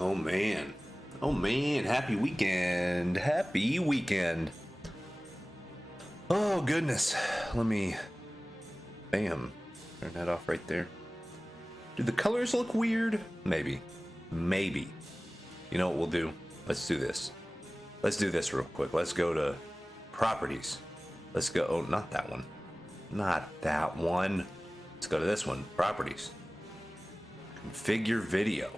Oh man. Oh man, happy weekend. Happy weekend. Oh goodness. Let me bam. Turn that off right there. Do the colors look weird? Maybe. Maybe. You know what we'll do? Let's do this. Let's do this real quick. Let's go to properties. Let's go. Oh, not that one. Not that one. Let's go to this one. Properties. Configure video.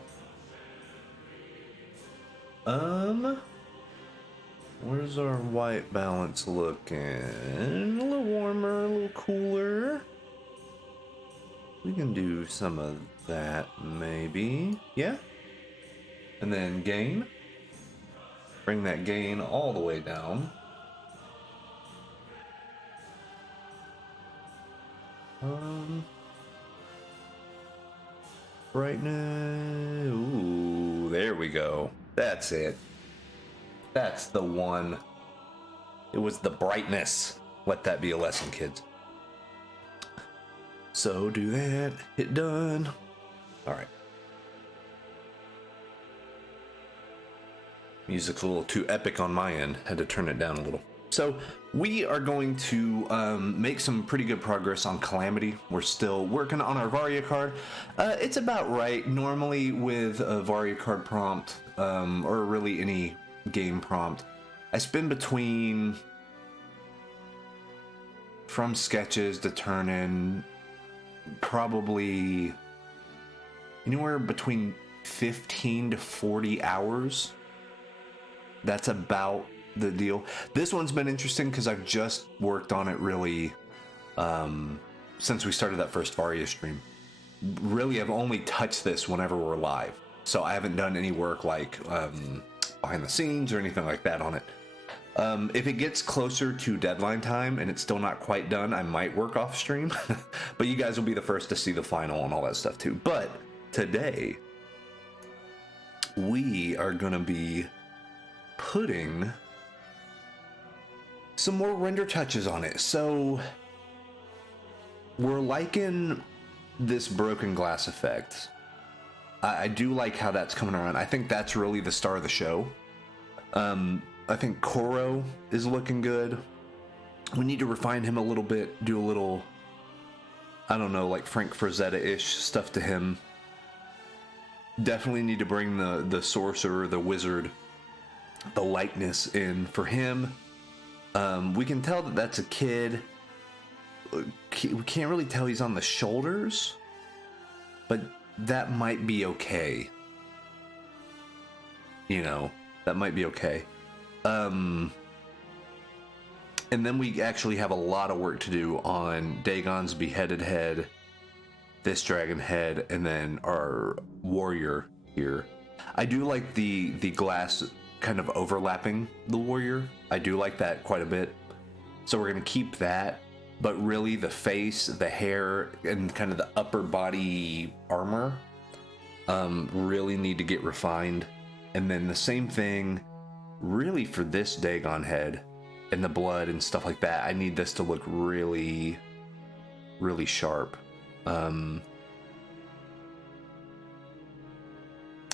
Where's our white balance looking? A little warmer, a little cooler. We can do some of that, maybe. Yeah. And then gain. Bring that gain all the way down. Brightness. Ooh, there we go. That's it. That's the one. It was the brightness. Let that be a lesson, kids. So do that. Hit done. All right. Music's a little too epic on my end. Had to turn it down a little. So we are going to make some pretty good progress on Calamity. We're still working on our Varia card. It's about right. Normally with a Varia card prompt, or really any game prompt, I spend between, from sketches to turn in, probably anywhere between 15 to 40 hours. That's about the deal. This one's been interesting because I've just worked on it really since we started that first Varia stream. Really, I've only touched this whenever we're live, so I haven't done any work like behind the scenes or anything like that on it. If it gets closer to deadline time and it's still not quite done, I might work off stream. But you guys will be the first to see the final and all that stuff too. But today we are gonna be putting some more render touches on it. So we're liking this broken glass effect. I do like how that's coming around. I think that's really the star of the show. I think Koro is looking good. We need to refine him a little bit, do a little, I don't know, like Frank Frazetta-ish stuff to him. Definitely need to bring the sorcerer, the wizard, the likeness in for him. We can tell that that's a kid. We can't really tell he's on the shoulders, but that might be okay. You know, that might be okay. And then we actually have a lot of work to do on Dagon's beheaded head, this dragon head, and then our warrior here. I do like the glass kind of overlapping the warrior. I do like that quite a bit. So we're going to keep that, but really the face, the hair, and kind of the upper body armor really need to get refined. And then the same thing really for this Dagon head and the blood and stuff like that. I need this to look really, really sharp. And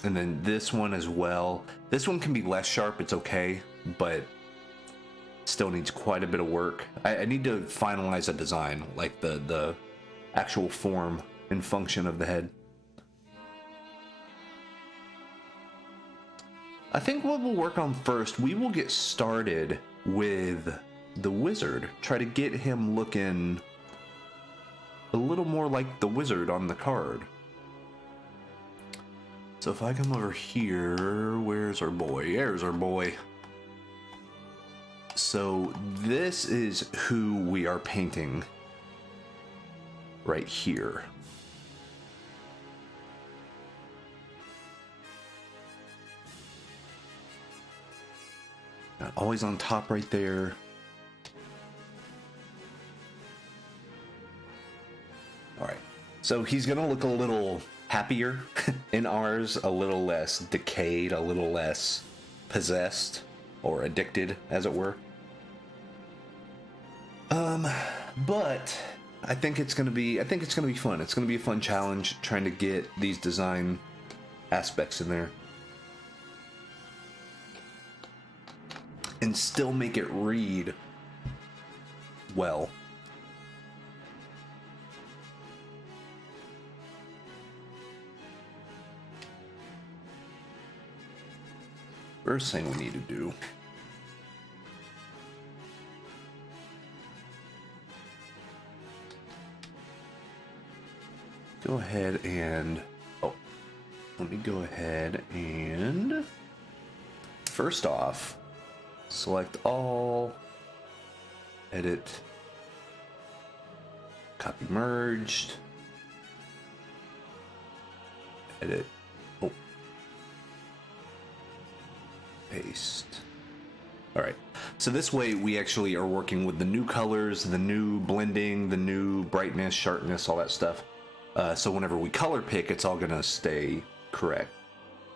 then this one as well. This one can be less sharp, it's okay, but still needs quite a bit of work. I need to finalize a design, like the actual form and function of the head. I think what we'll work on first, we will get started with the wizard. Try to get him looking a little more like the wizard on the card. So if I come over here, where's our boy? There's our boy. So this is who we are painting right here. Got always on top right there. All right, so he's gonna look a little happier in ours, a little less decayed, a little less possessed or addicted, as it were. But I think it's gonna be fun. It's gonna be a fun challenge trying to get these design aspects in there. and still make it read well. First thing we need to do, go ahead and, let me go ahead and, first off, select all, edit, copy merged, edit, paste. All right, so this way we actually are working with the new colors, the new blending, the new brightness, sharpness, all that stuff. So whenever we color pick, it's all gonna stay correct.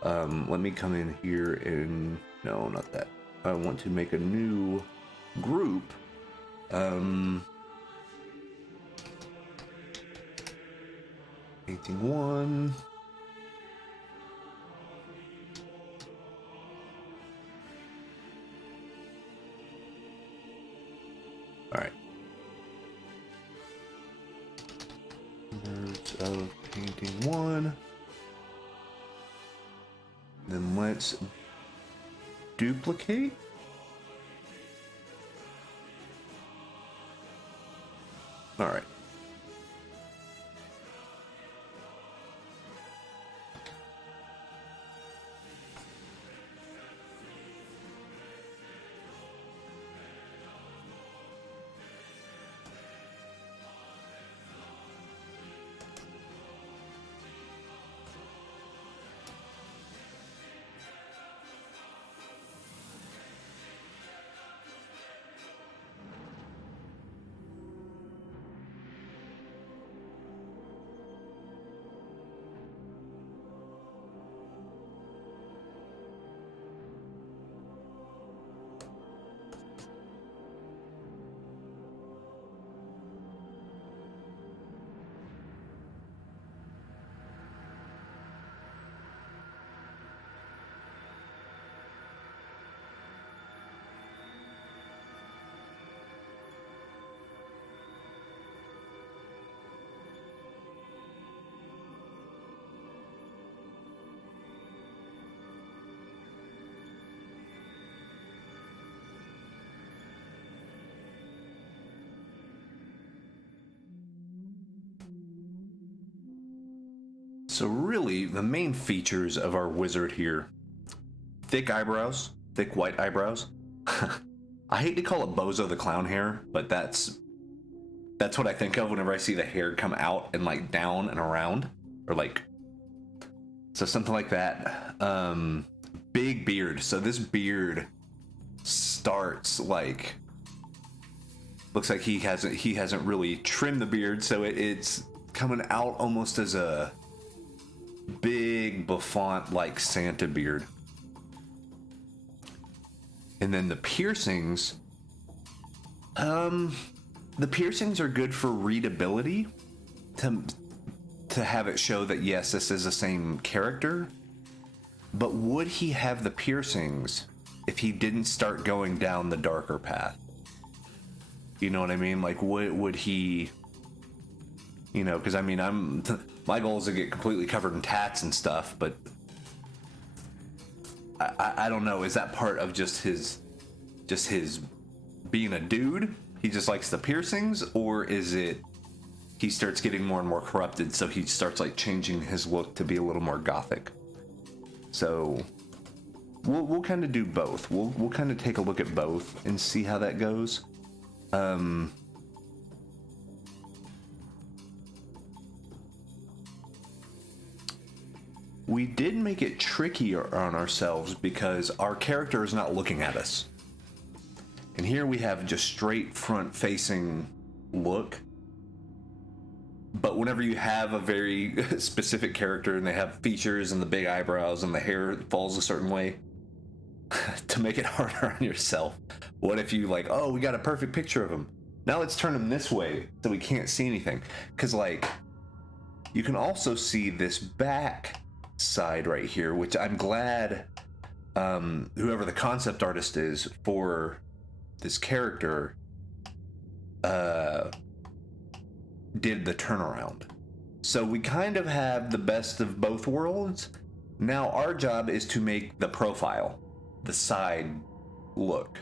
Let me come in here and, no, not that. I want to make a new group. Painting 1. All right. Words of painting 1. Then let's duplicate. All right. So really, the main features of our wizard here, thick eyebrows, thick white eyebrows. I hate to call it Bozo the Clown hair, but that's what I think of whenever I see the hair come out and like down and around, or like, so something like that. Big beard. So this beard starts like, looks like he hasn't really trimmed the beard, so it's coming out almost as a big bouffant like Santa beard. And then the piercings, the piercings are good for readability, to have it show that yes, this is the same character. But would he have the piercings if he didn't start going down the darker path? You know what I mean? Like, would he, you know, because I mean, my goal is to get completely covered in tats and stuff, but I don't know. Is that part of just his being a dude? He just likes the piercings, or is it he starts getting more and more corrupted, so he starts like changing his look to be a little more gothic? So we'll kind of do both. We'll kind of take a look at both and see how that goes. We did make it trickier on ourselves because our character is not looking at us. And here we have just straight front facing look. But whenever you have a very specific character and they have features and the big eyebrows and the hair falls a certain way, to make it harder on yourself, what if you like, oh, we got a perfect picture of him. Now let's turn him this way so we can't see anything. Because like, you can also see this back side right here, which I'm glad whoever the concept artist is for this character did the turnaround. So we kind of have the best of both worlds. Now our job is to make the profile, the side look,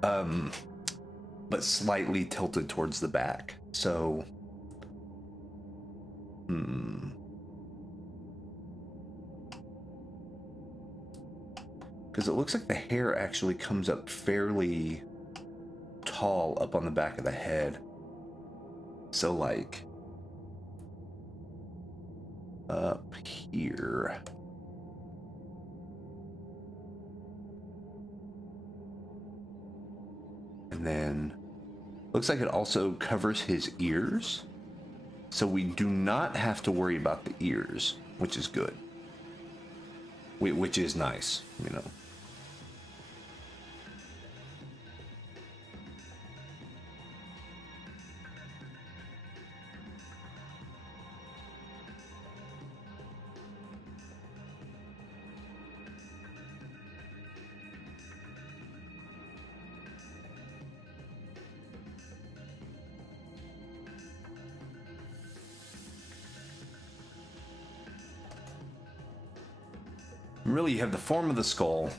but slightly tilted towards the back. So, because it looks like the hair actually comes up fairly tall up on the back of the head. So like up here. And then looks like it also covers his ears. So we do not have to worry about the ears, which is good. Which is nice, you know. Really, you have the form of the skull.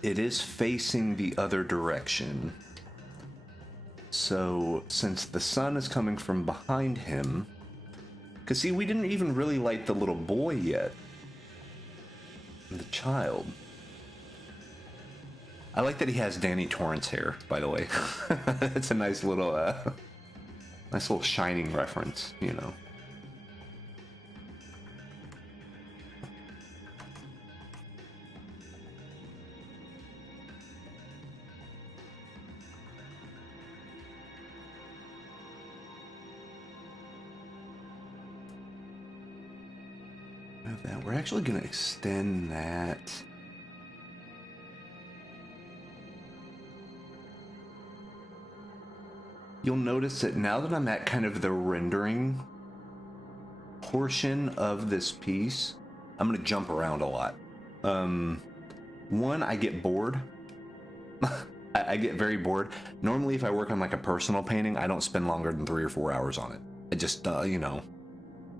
It is facing the other direction. So, since the sun is coming from behind him... Because, see, we didn't even really light the little boy yet. The child. I like that he has Danny Torrance hair, by the way. It's a nice little Shining reference, you know. That we're actually going to extend that. You'll notice that now that I'm at kind of the rendering portion of this piece, I'm going to jump around a lot. One, I get bored. I get very bored. Normally, if I work on like a personal painting, I don't spend longer than 3 or 4 hours on it. I just, you know,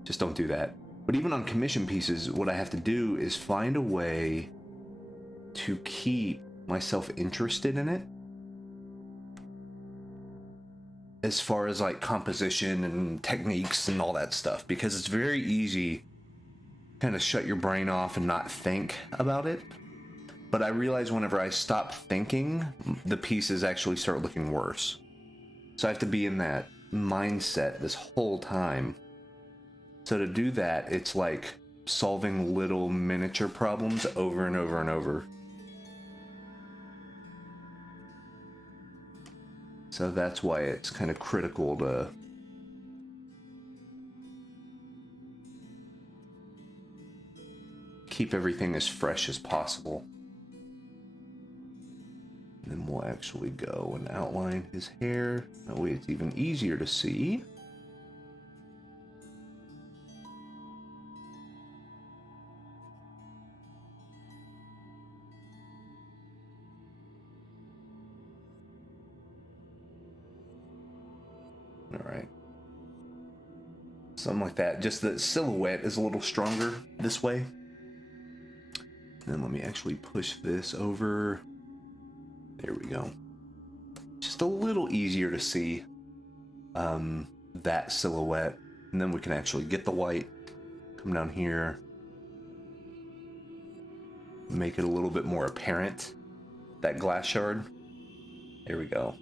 just don't do that. But even on commission pieces, what I have to do is find a way to keep myself interested in it. As far as like composition and techniques and all that stuff, because it's very easy kind of shut your brain off and not think about it. But I realize whenever I stop thinking, the pieces actually start looking worse. So I have to be in that mindset this whole time. So to do that, it's like solving little miniature problems over and over and over. So that's why it's kind of critical to keep everything as fresh as possible. And then we'll actually go and outline his hair. That way it's even easier to see. Alright. Something like that. Just the silhouette is a little stronger this way. And then let me actually push this over. There we go. Just a little easier to see that silhouette. And then we can actually get the white, come down here, make it a little bit more apparent, that glass shard. There we go.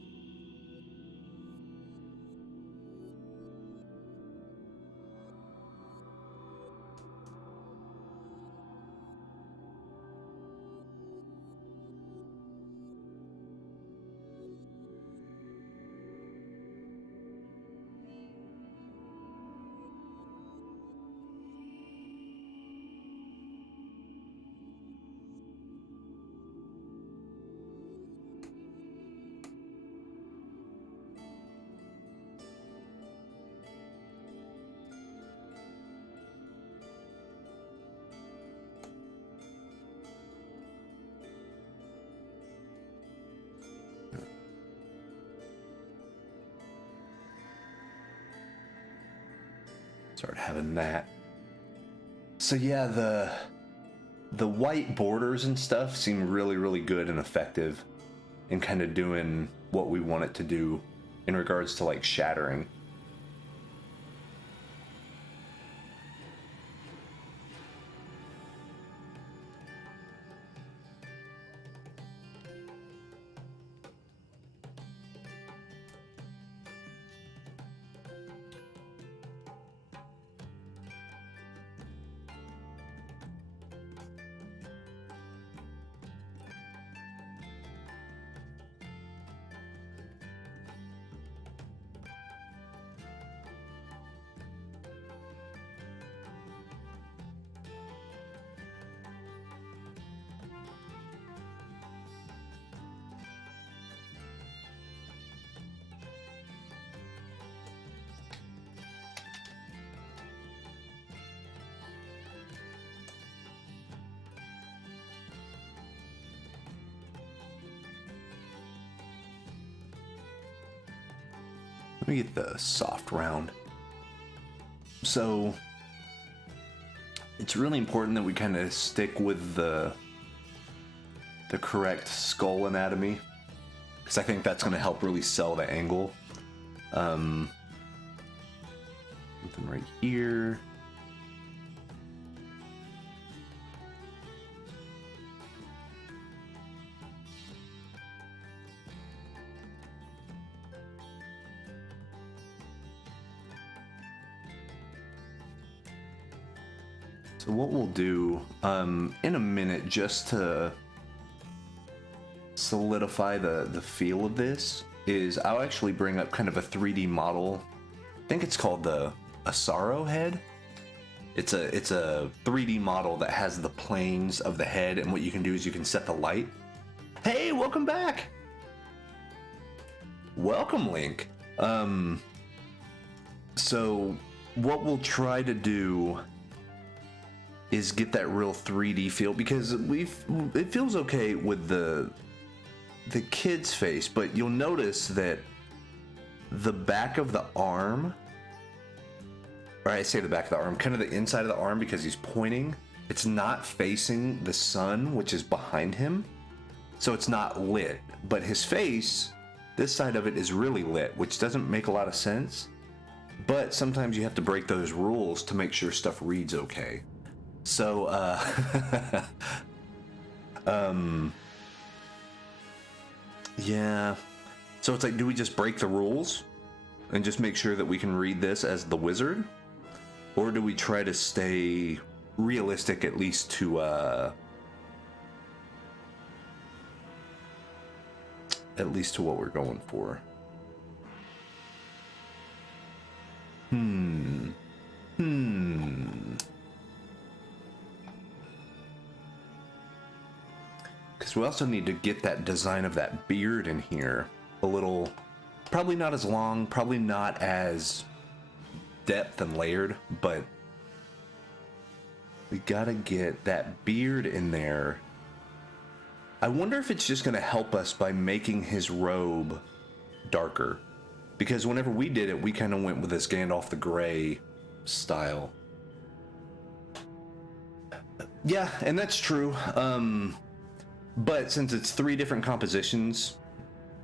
start having that. So yeah, the white borders and stuff seem really, really good and effective in kind of doing what we want it to do in regards to like shattering. Let me get the soft round. So it's really important that we kind of stick with the correct skull anatomy, because I think that's going to help really sell the angle. Something right here. So what we'll do in a minute, just to solidify the feel of this, is I'll actually bring up kind of a 3D model. I think it's called the Asaro head. It's a 3D model that has the planes of the head, and what you can do is you can set the light. Hey, welcome back. Welcome, Link. So what we'll try to do is get that real 3D feel, because it feels okay with the kid's face, but you'll notice that the back of the arm, or I say the back of the arm, kind of the inside of the arm, because he's pointing, it's not facing the sun, which is behind him, so it's not lit. But his face, this side of it is really lit, which doesn't make a lot of sense, but sometimes you have to break those rules to make sure stuff reads okay. So, yeah. So it's like, do we just break the rules and just make sure that we can read this as the wizard? Or do we try to stay realistic, at least to, what we're going for? Because we also need to get that design of that beard in here a little, probably not as long, probably not as depth and layered, but we gotta get that beard in there. I wonder if it's just gonna help us by making his robe darker, because whenever we did it, we kind of went with this Gandalf the Grey style. Yeah, and that's true. But since it's 3 different compositions,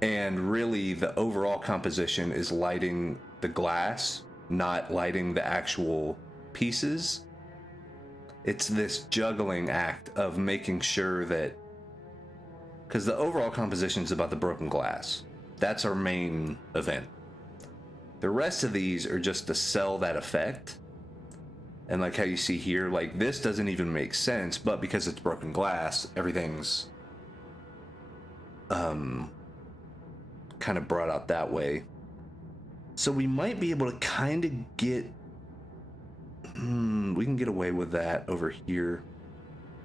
and really the overall composition is lighting the glass, not lighting the actual pieces, it's this juggling act of making sure that, because the overall composition is about the broken glass. That's our main event. The rest of these are just to sell that effect. And like how you see here, like this doesn't even make sense, but because it's broken glass, everything's kind of brought out that way. So we might be able to kind of get, we can get away with that over here,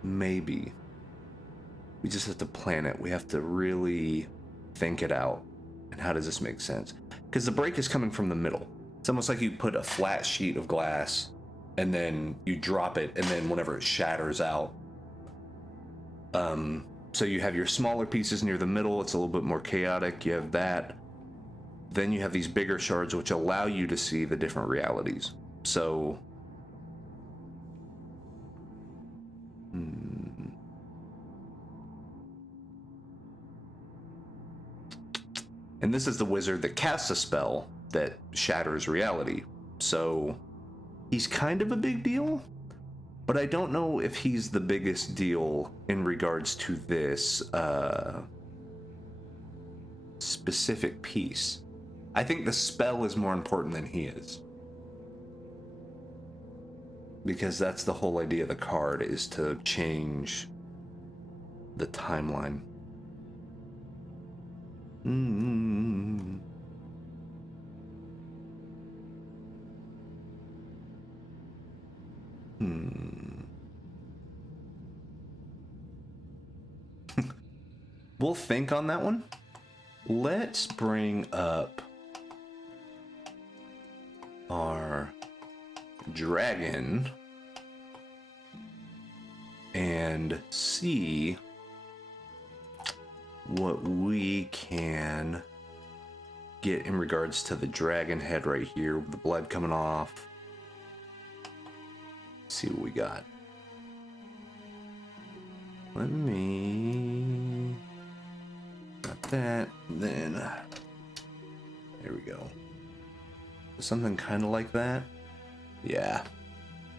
maybe. We just have to plan it. We have to really think it out. And how does this make sense? Because the break is coming from the middle. It's almost like you put a flat sheet of glass and then you drop it, and then whenever it shatters out, so you have your smaller pieces near the middle, it's a little bit more chaotic, you have that. Then you have these bigger shards which allow you to see the different realities. So, and this is the wizard that casts a spell that shatters reality. So, he's kind of a big deal, but I don't know if he's the biggest deal in regards to this specific piece. I think the spell is more important than he is. Because that's the whole idea of the card, is to change the timeline. We'll think on that one. Let's bring up our dragon and see what we can get in regards to the dragon head right here with the blood coming off. Let's see what we got. Let me got that, then there we go. Something kind of like that. Yeah.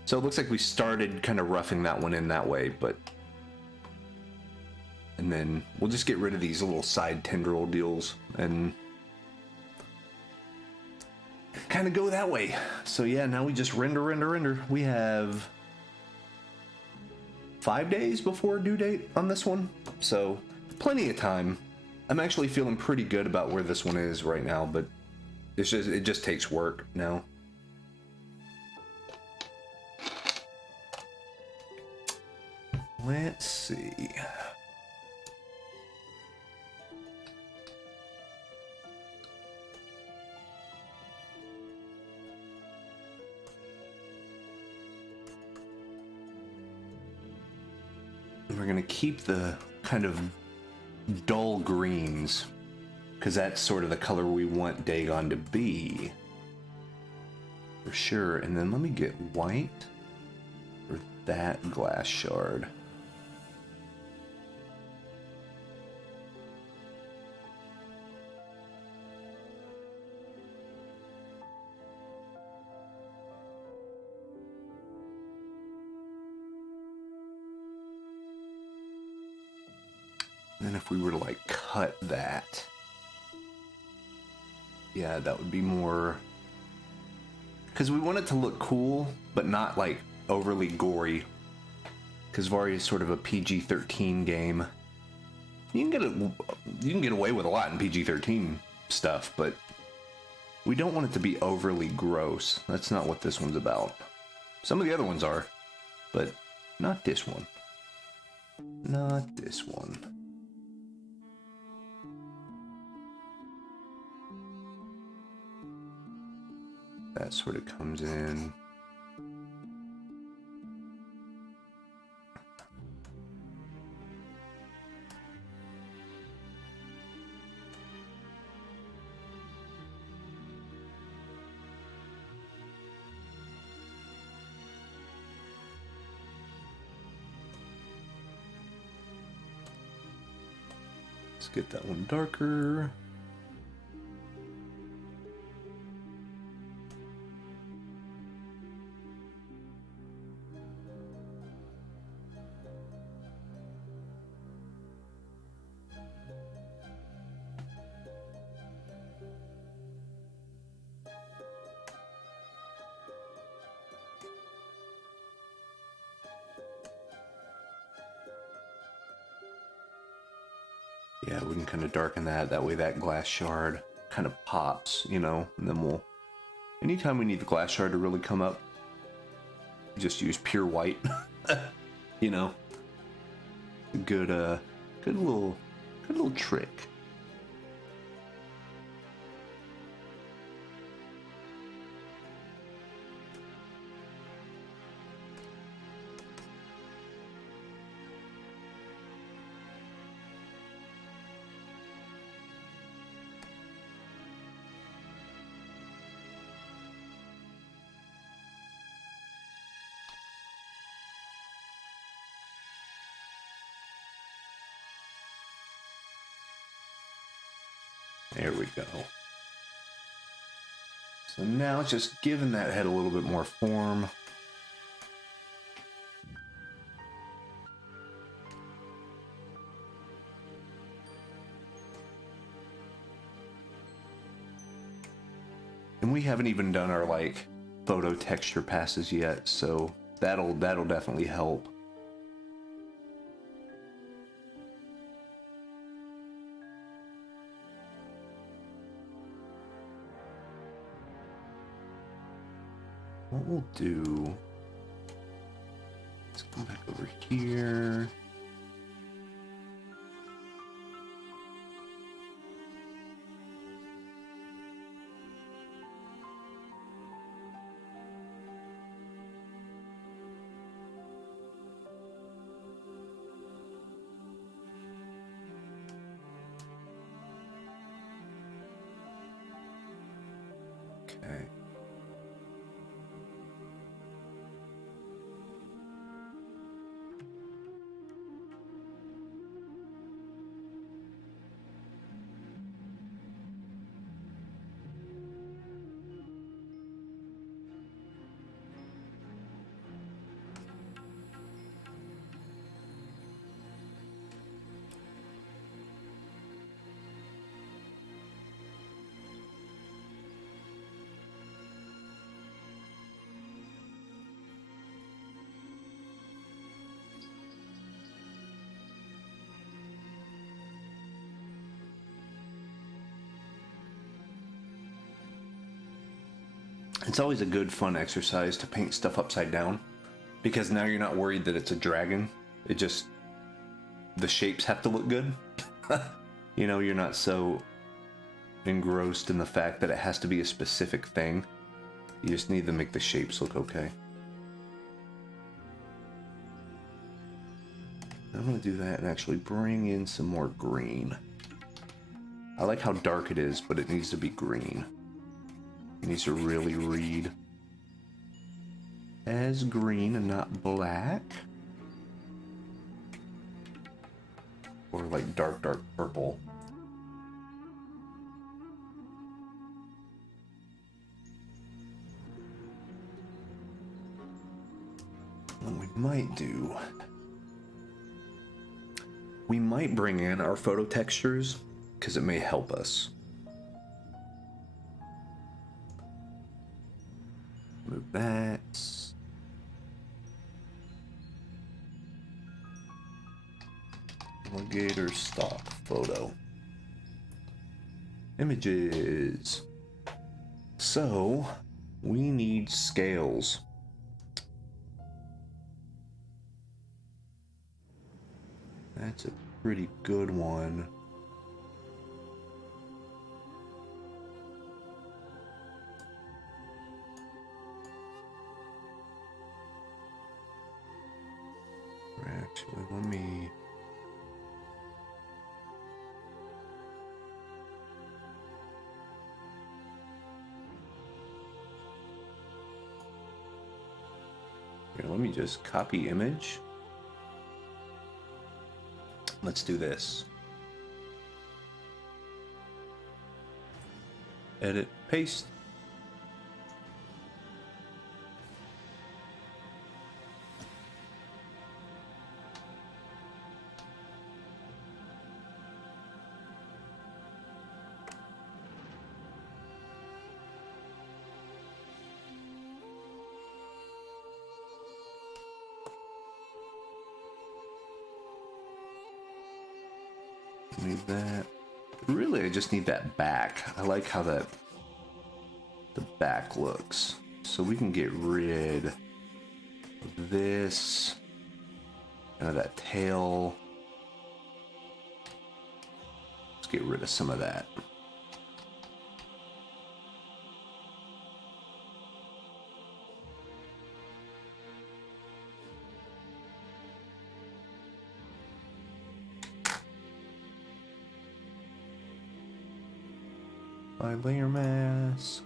So it looks like we started kind of roughing that one in that way, but... And then we'll just get rid of these little side tendril deals and kind of go that way. So yeah, now we just render. We have 5 days before due date on this one. So plenty of time. I'm actually feeling pretty good about where this one is right now, but it just takes work now. Let's see. We're gonna keep the kind of dull greens, because that's sort of the color we want Dagon to be. For sure. And then let me get white for that glass shard. And then if we were to like cut that, yeah, that would be more, because we want it to look cool, but not like overly gory. Because Varia is sort of a PG-13 game. You can get away with a lot in PG-13 stuff, but we don't want it to be overly gross. That's not what this one's about. Some of the other ones are, but not this one. Not this one. That sort of comes in. Let's get that one darker. Yeah, we can kind of darken that. That way that glass shard kind of pops, you know, and then we'll... Anytime we need the glass shard to really come up, just use pure white, you know. Good little trick. There we go. So now it's just giving that head a little bit more form. And we haven't even done our like photo texture passes yet, so that'll definitely help. What we'll do, let's come back over here. Okay. It's always a good fun exercise to paint stuff upside down, because now you're not worried that it's a dragon. It just, the shapes have to look good. You know, you're not so engrossed in the fact that it has to be a specific thing. You just need to make the shapes look okay. I'm gonna do that and actually bring in some more green. I like how dark it is, but it needs to be green. It needs to really read as green and not black. Or like dark, dark purple. What we might do, we might bring in our photo textures because it may help us. Move that. Alligator stock photo. Images. So, we need scales. That's a pretty good one. Actually, let me... Here, let me just copy image. Let's do this. Edit, paste. Need that. Really, I just need that back. I like how the back looks. So we can get rid of this and of that tail. Let's get rid of some of that. By layer mask.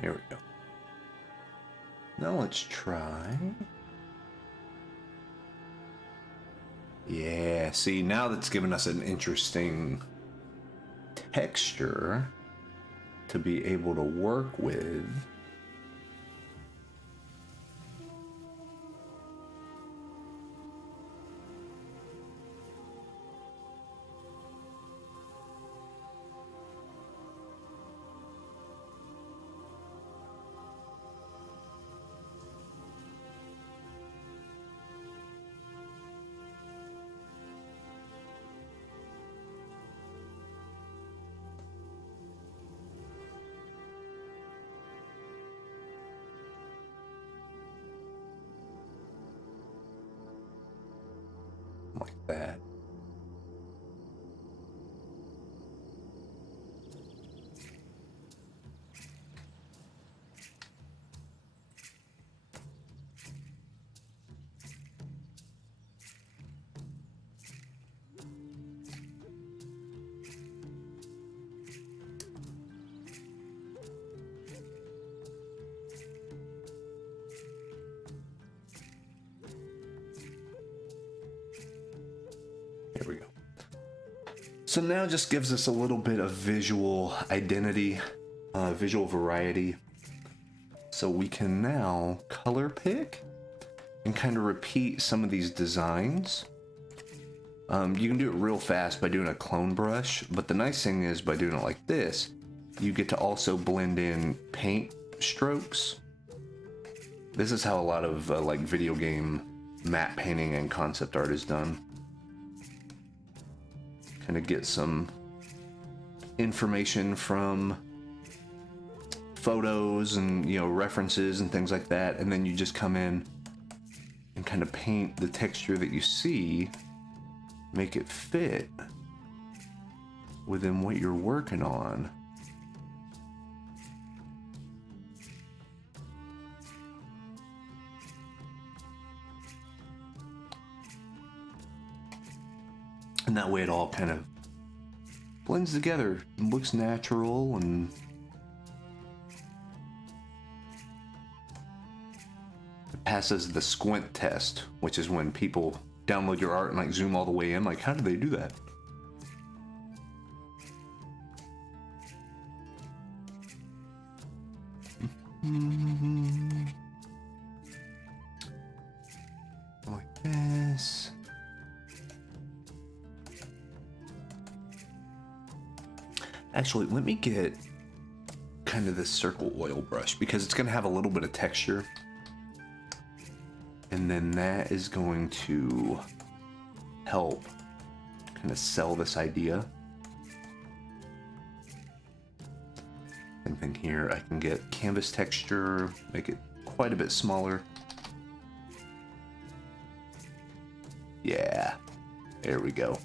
There we go. Now let's try. Yeah, see, now that's given us an interesting texture to be able to work with. Like that. There we go. So now it just gives us a little bit of visual identity, visual variety. So we can now color pick and kind of repeat some of these designs. You can do it real fast by doing a clone brush, but the nice thing is by doing it like this, you get to also blend in paint strokes. This is how a lot of like video game matte painting and concept art is done. Kind of get some information from photos and, you know, references and things like that, and then you just come in and kind of paint the texture that you see, make it fit within what you're working on. And that way it all kind of blends together and looks natural, and it passes the squint test, which is when people download your art and like zoom all the way in. Like, how do they do that? Like this. Actually, let me get kind of this circle oil brush because it's going to have a little bit of texture. And then that is going to help kind of sell this idea. And then here I can get canvas texture, make it quite a bit smaller. Yeah, there we go.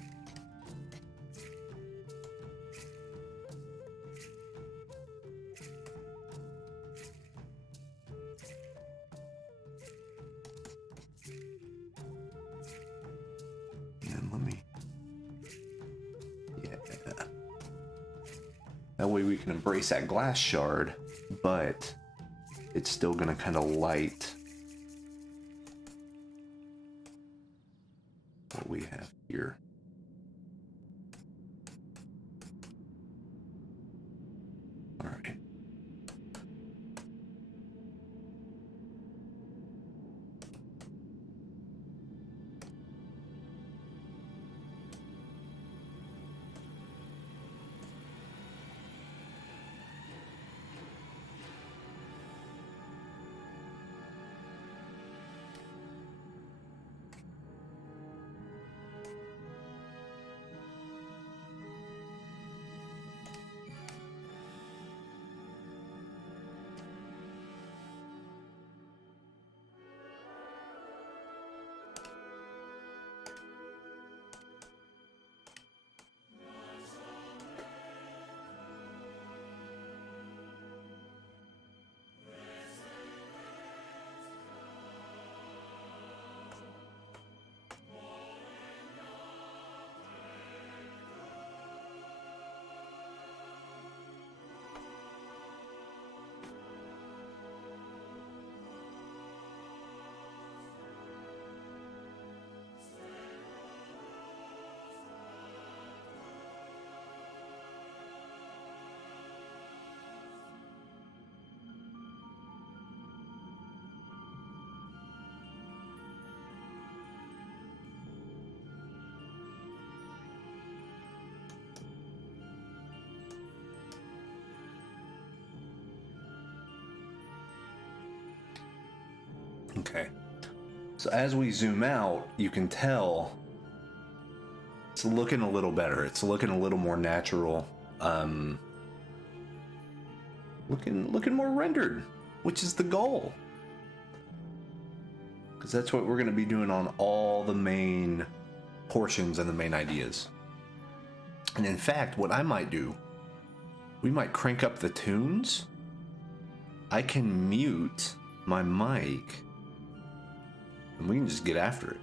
That way we can embrace that glass shard, but it's still gonna kind of light what we have here. All right. Okay. So as we zoom out, you can tell it's looking a little better. It's looking a little more natural. Looking more rendered, which is the goal. Because that's what we're going to be doing on all the main portions and the main ideas. And in fact, what I might do, we might crank up the tunes. I can mute my mic and we can just get after it.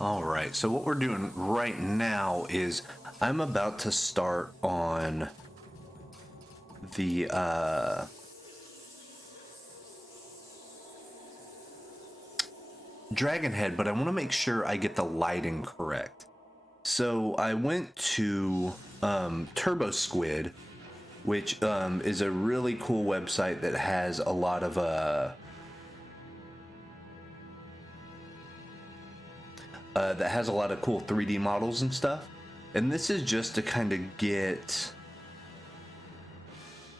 All right, so what we're doing right now is I'm about to start on the Dragon Head, but I want to make sure I get the lighting correct. So I went to Turbo Squid, which is a really cool website that has a lot of cool 3D models and stuff. And this is just to kind of get,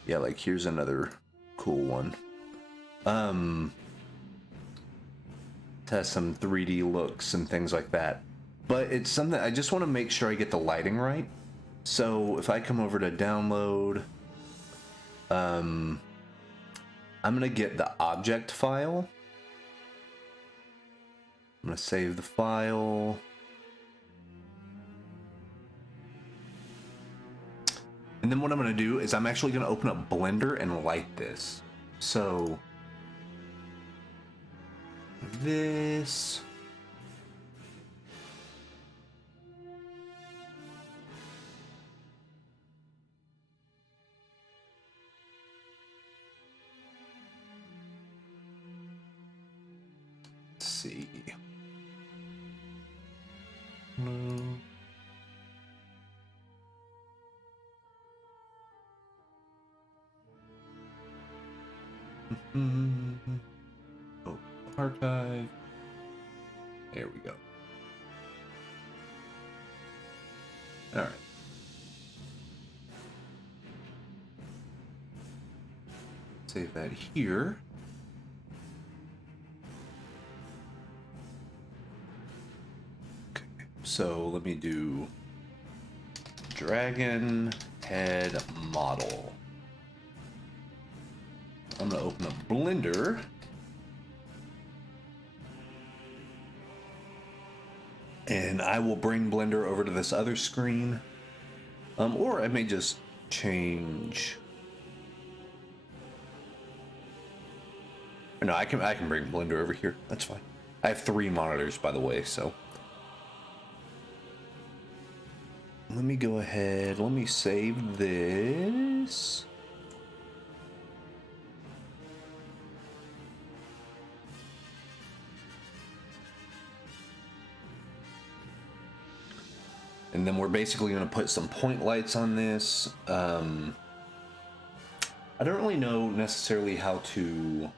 yeah, like here's another cool one. It has some 3D looks and things like that. But it's something I just want to make sure I get the lighting right. So if I come over to download, I'm gonna get the object file. I'm gonna save the file. And then what I'm gonna do is I'm actually gonna open up Blender and light this. So this. Let's see. No. Oh, archive. There we go. All right. Save that here. Okay, so let me do Dragon Head model. I'm gonna open up Blender. And I will bring Blender over to this other screen. Or I may just change. No, I can bring Blender over here. That's fine. I have 3 monitors, by the way, so. Let me go ahead. Let me save this. And then we're basically going to put some point lights on this. I don't really know necessarily how to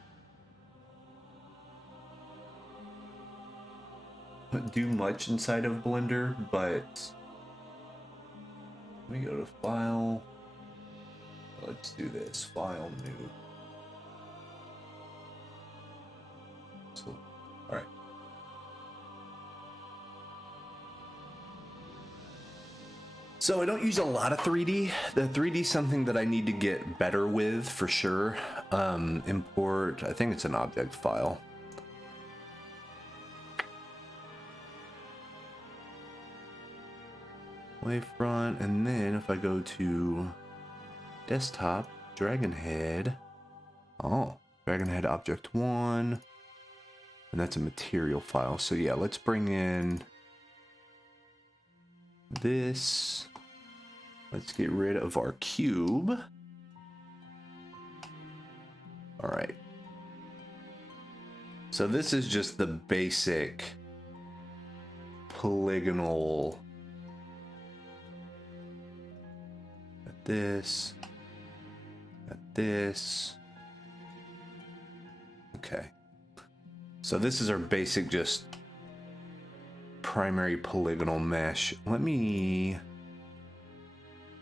do much inside of Blender, but let me go to File. Let's do this. File, New. So, all right. So I don't use a lot of 3D. The 3D is something that I need to get better with for sure. Import, I think it's an object file. Wavefront, and then if I go to desktop, Dragon Head. Oh, Dragon Head Object 1. And that's a material file. So yeah, let's bring in this. Let's get rid of our cube. All right. So this is just the basic polygonal. At this. At this. Okay. So this is our basic just primary polygonal mesh. Let me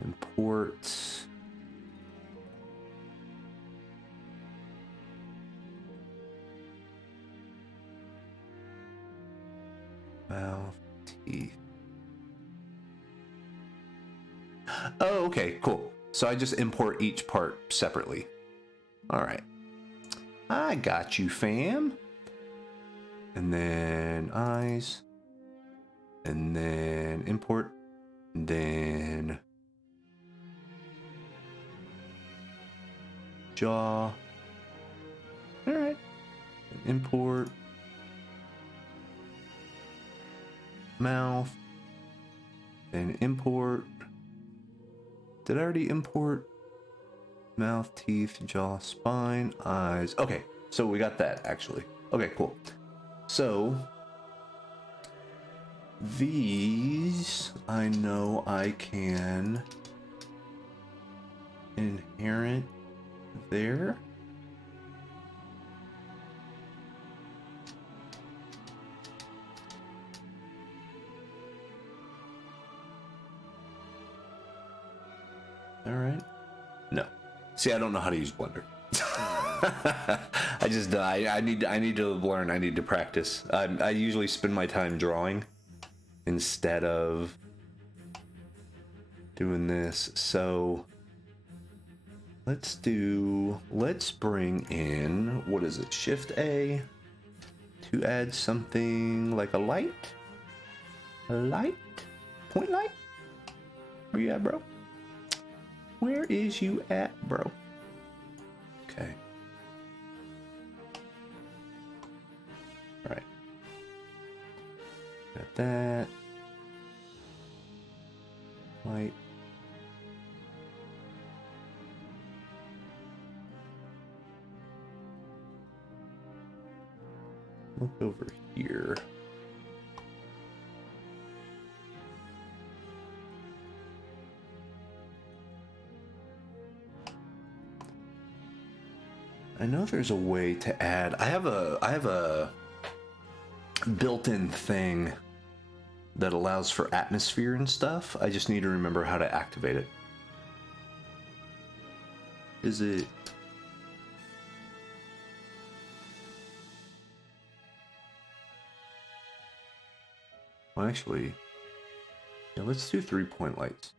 import. Mouth, teeth. Oh, okay, cool. So I just import each part separately. All right. I got you, fam. And then eyes. And then import. And then jaw. All right. Import. mouth. Then import. Did I already import? Mouth, teeth, jaw, spine, eyes. Okay, so we got that actually. Okay, cool. So these I know I can inherit there. All right. No. See, I don't know how to use Blender. I need to learn. I need to practice. I usually spend my time drawing instead of doing this. So let's bring in, what is it? Shift A to add something like a light. A light? Point light? Where you at, bro? Where is you at, bro? Okay. All right. Got that. Light. Look over here. I know there's a way to add. I have a built-in thing that allows for atmosphere and stuff. I just need to remember how to activate it. Is it? Well, actually, yeah, let's do 3-point lights.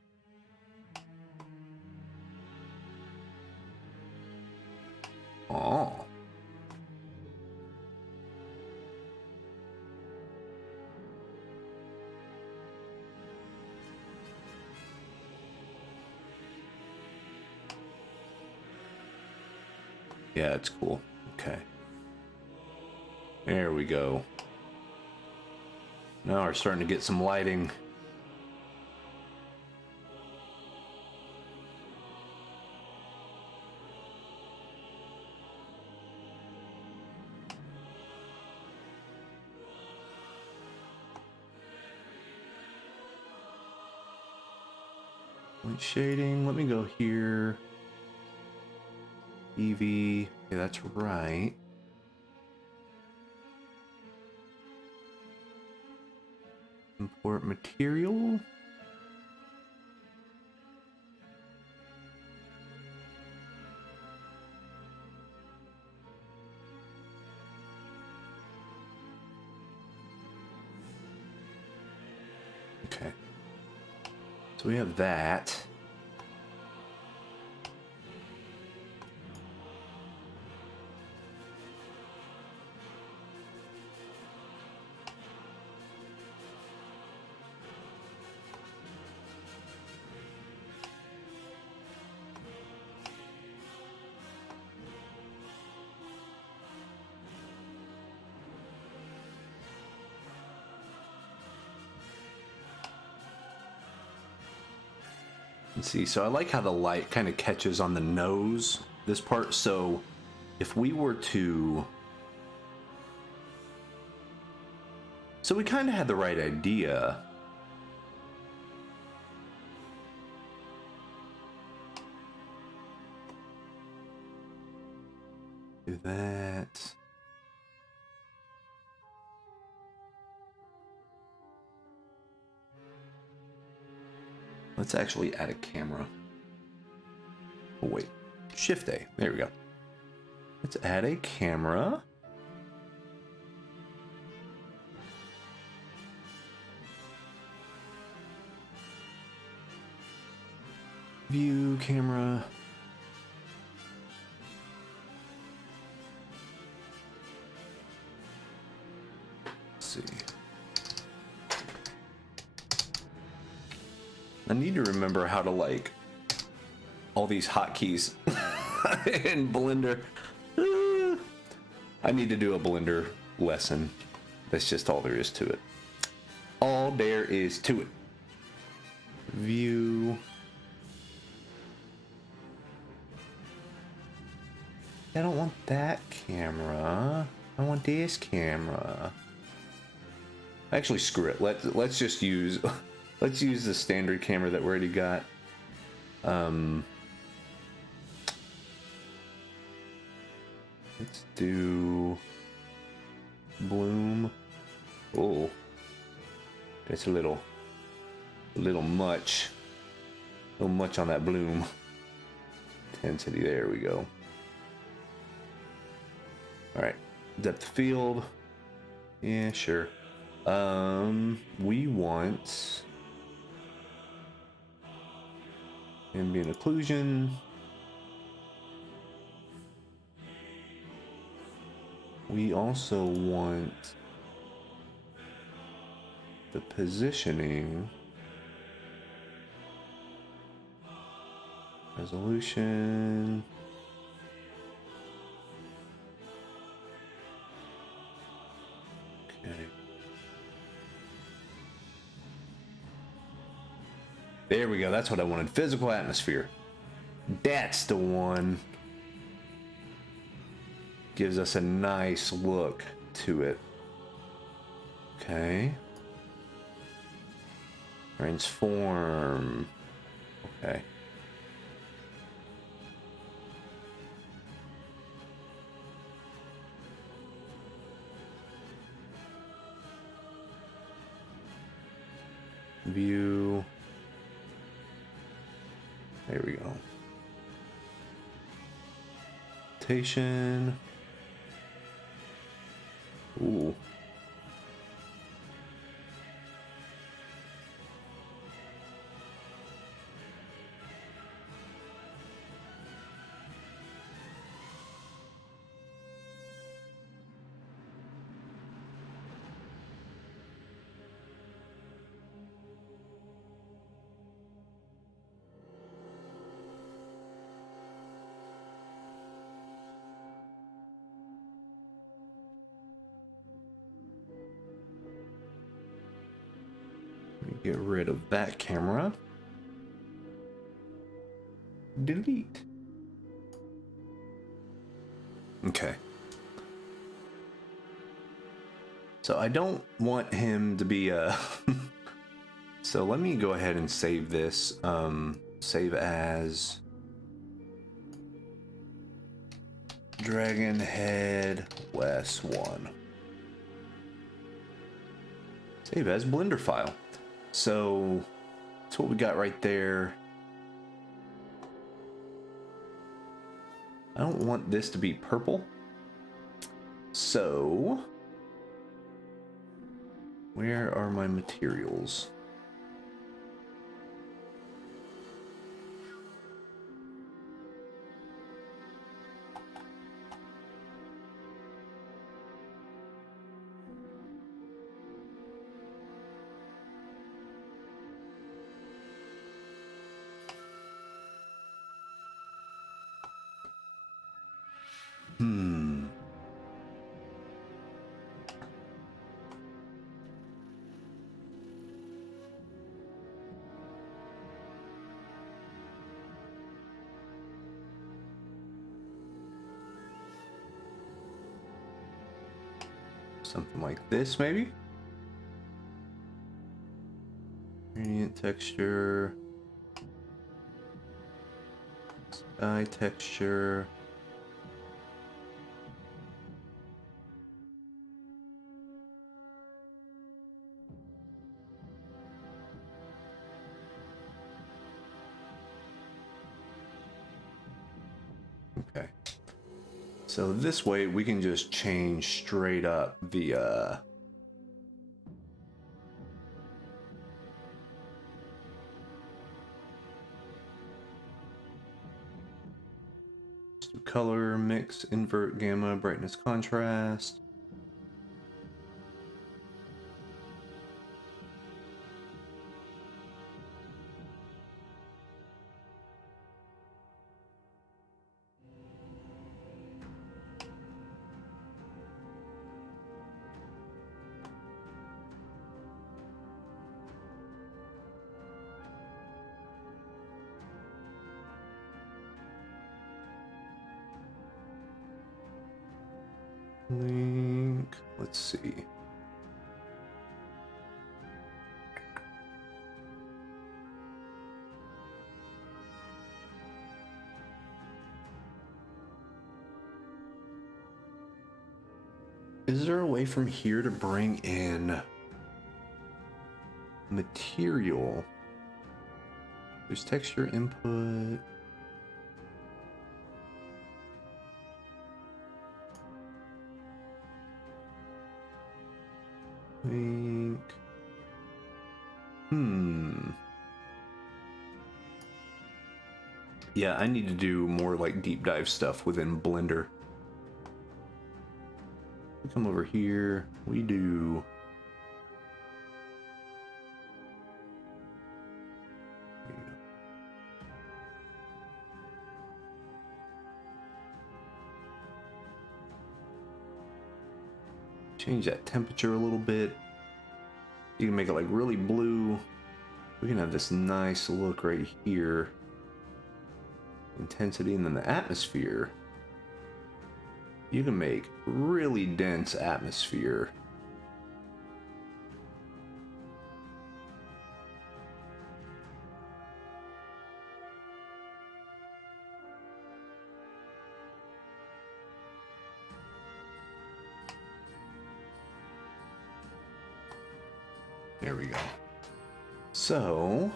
Oh. Yeah, it's cool. Okay. There we go. Now we're starting to get some lighting. Light shading, let me go here. Eevee, okay, that's right. Import material. Okay. So we have that. See, so I like how the light kind of catches on the nose, this part. So if we were to, so we kind of had the right idea. Do that. Let's actually add a camera. Oh, wait. Shift A. There we go. Let's add a camera. View camera. Let's see. I need to remember how to like all these hotkeys in Blender. I need to do a Blender lesson. That's just all there is to it. All all there is to it. View. I don't want that camera. I want this camera. Actually, screw it. Let's just use let's use the standard camera that we already got. Let's do bloom. Oh, that's a little much. A little much on that bloom. Intensity. There we go. All right, depth of field. Yeah, sure. We want ambient occlusion. We also want the positioning, resolution. Okay. There we go. That's what I wanted. Physical atmosphere. That's the one. Gives us a nice look to it. Okay. Transform. Okay. View. There we go. Rotation. Ooh. Get rid of that camera. Delete. Okay. So I don't want him to be a... So let me go ahead and save this. Save as... Dragon Head West 1. Save as Blender file. So that's what we got right there. I don't want this to be purple. So where are my materials? Something like this, maybe? Gradient texture. Sky texture. Okay. So this way we can just change straight up the color, mix, invert, gamma, brightness, contrast. Link. Let's see. Is there a way from here to bring in material? There's texture input. Link. Yeah, I need to do more like deep dive stuff within Blender. We come over here. We do. Change that temperature a little bit. You can make it like really blue. We can have this nice look right here. Intensity, and then the atmosphere. You can make really dense atmosphere. There we go. So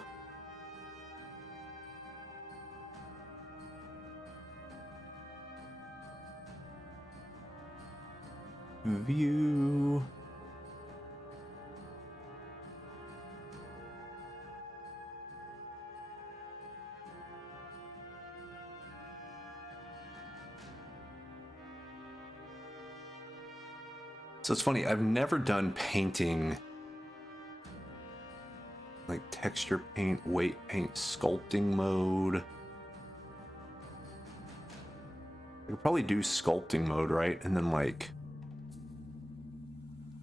view. So it's funny, I've never done painting like texture paint, weight paint, sculpting mode. I could probably do sculpting mode, right? And then like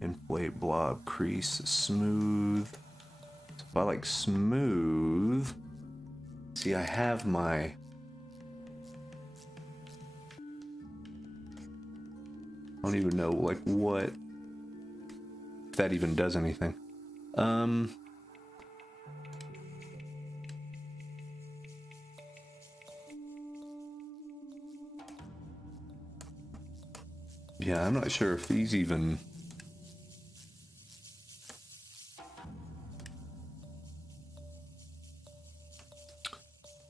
inflate, blob, crease, smooth. So if I like smooth, see, I have my, I don't even know like what, if that even does anything. Yeah, I'm not sure if these even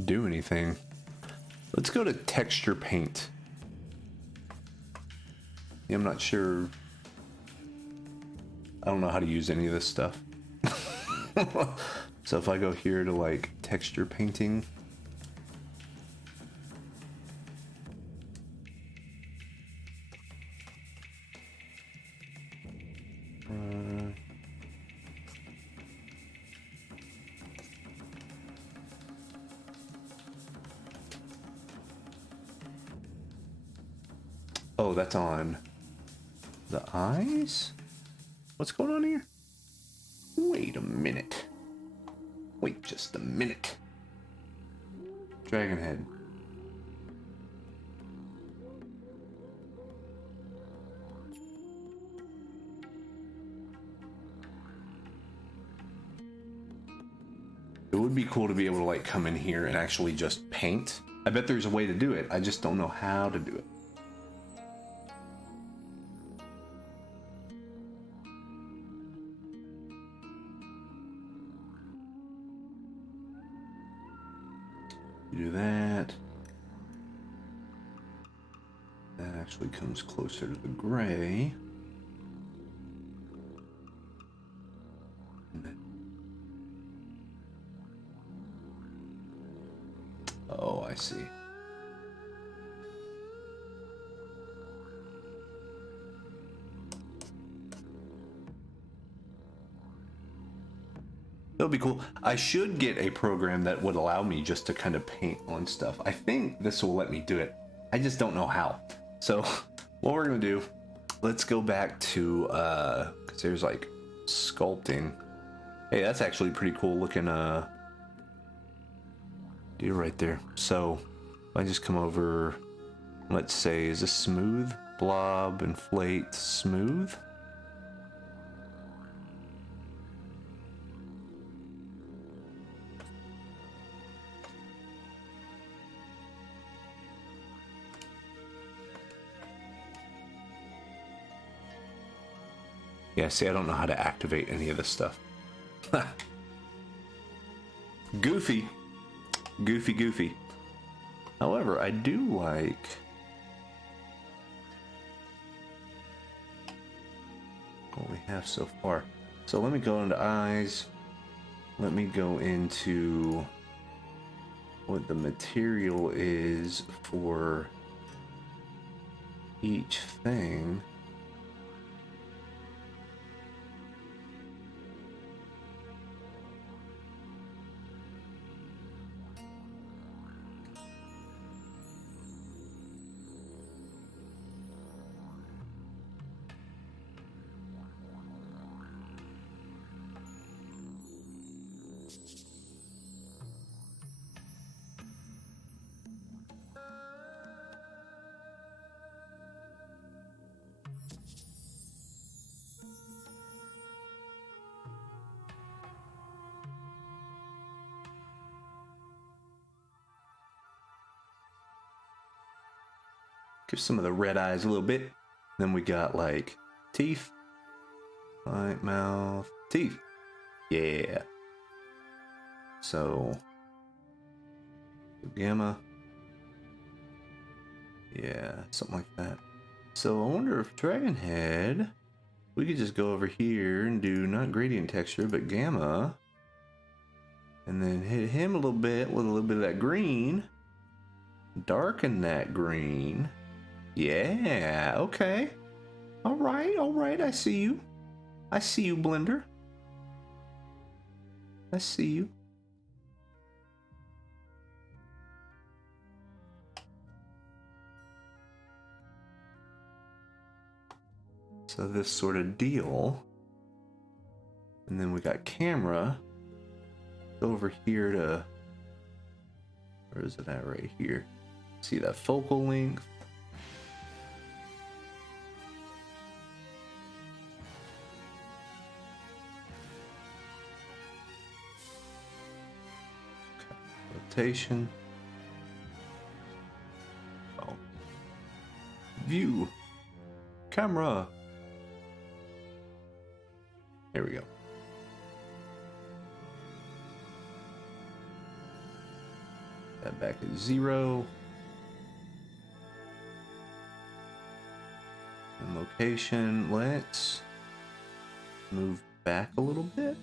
do anything. Let's go to texture paint. Yeah, I'm not sure. I don't know how to use any of this stuff. So if I go here to like texture painting, oh, that's on the eyes? What's going on here? Wait a minute. Wait just a minute. Dragon head. It would be cool to be able to like come in here and actually just paint. I bet there's a way to do it. I just don't know how to do it. Do that. That actually comes closer to the gray. Oh, I see. That'll be cool. I should get a program that would allow me just to kind of paint on stuff. I think this will let me do it. I just don't know how. So what we're gonna do, let's go back to because there's like sculpting. Hey, that's actually pretty cool looking deer right there. So if I just come over, let's say, is this smooth? blob, inflate, smooth. Yeah, see, I don't know how to activate any of this stuff. Goofy. Goofy, goofy. However, I do like... what we have so far. So let me go into eyes. Let me go into what the material is for each thing. Give some of the red eyes a little bit. Then we got like teeth, eye, mouth, teeth. Yeah. So gamma. Yeah, something like that. So I wonder if Dragon Head, we could just go over here and do not gradient texture, but gamma. And then hit him a little bit with a little bit of that green. Darken that green. Yeah, okay. All right, I see you. I see you, Blender. I see you. So this sort of deal. And then we got camera. Go over here to, where is it at right here? See that focal length? Rotation. Oh. View. Camera. There we go. That back at 0. And location, let's move back a little bit.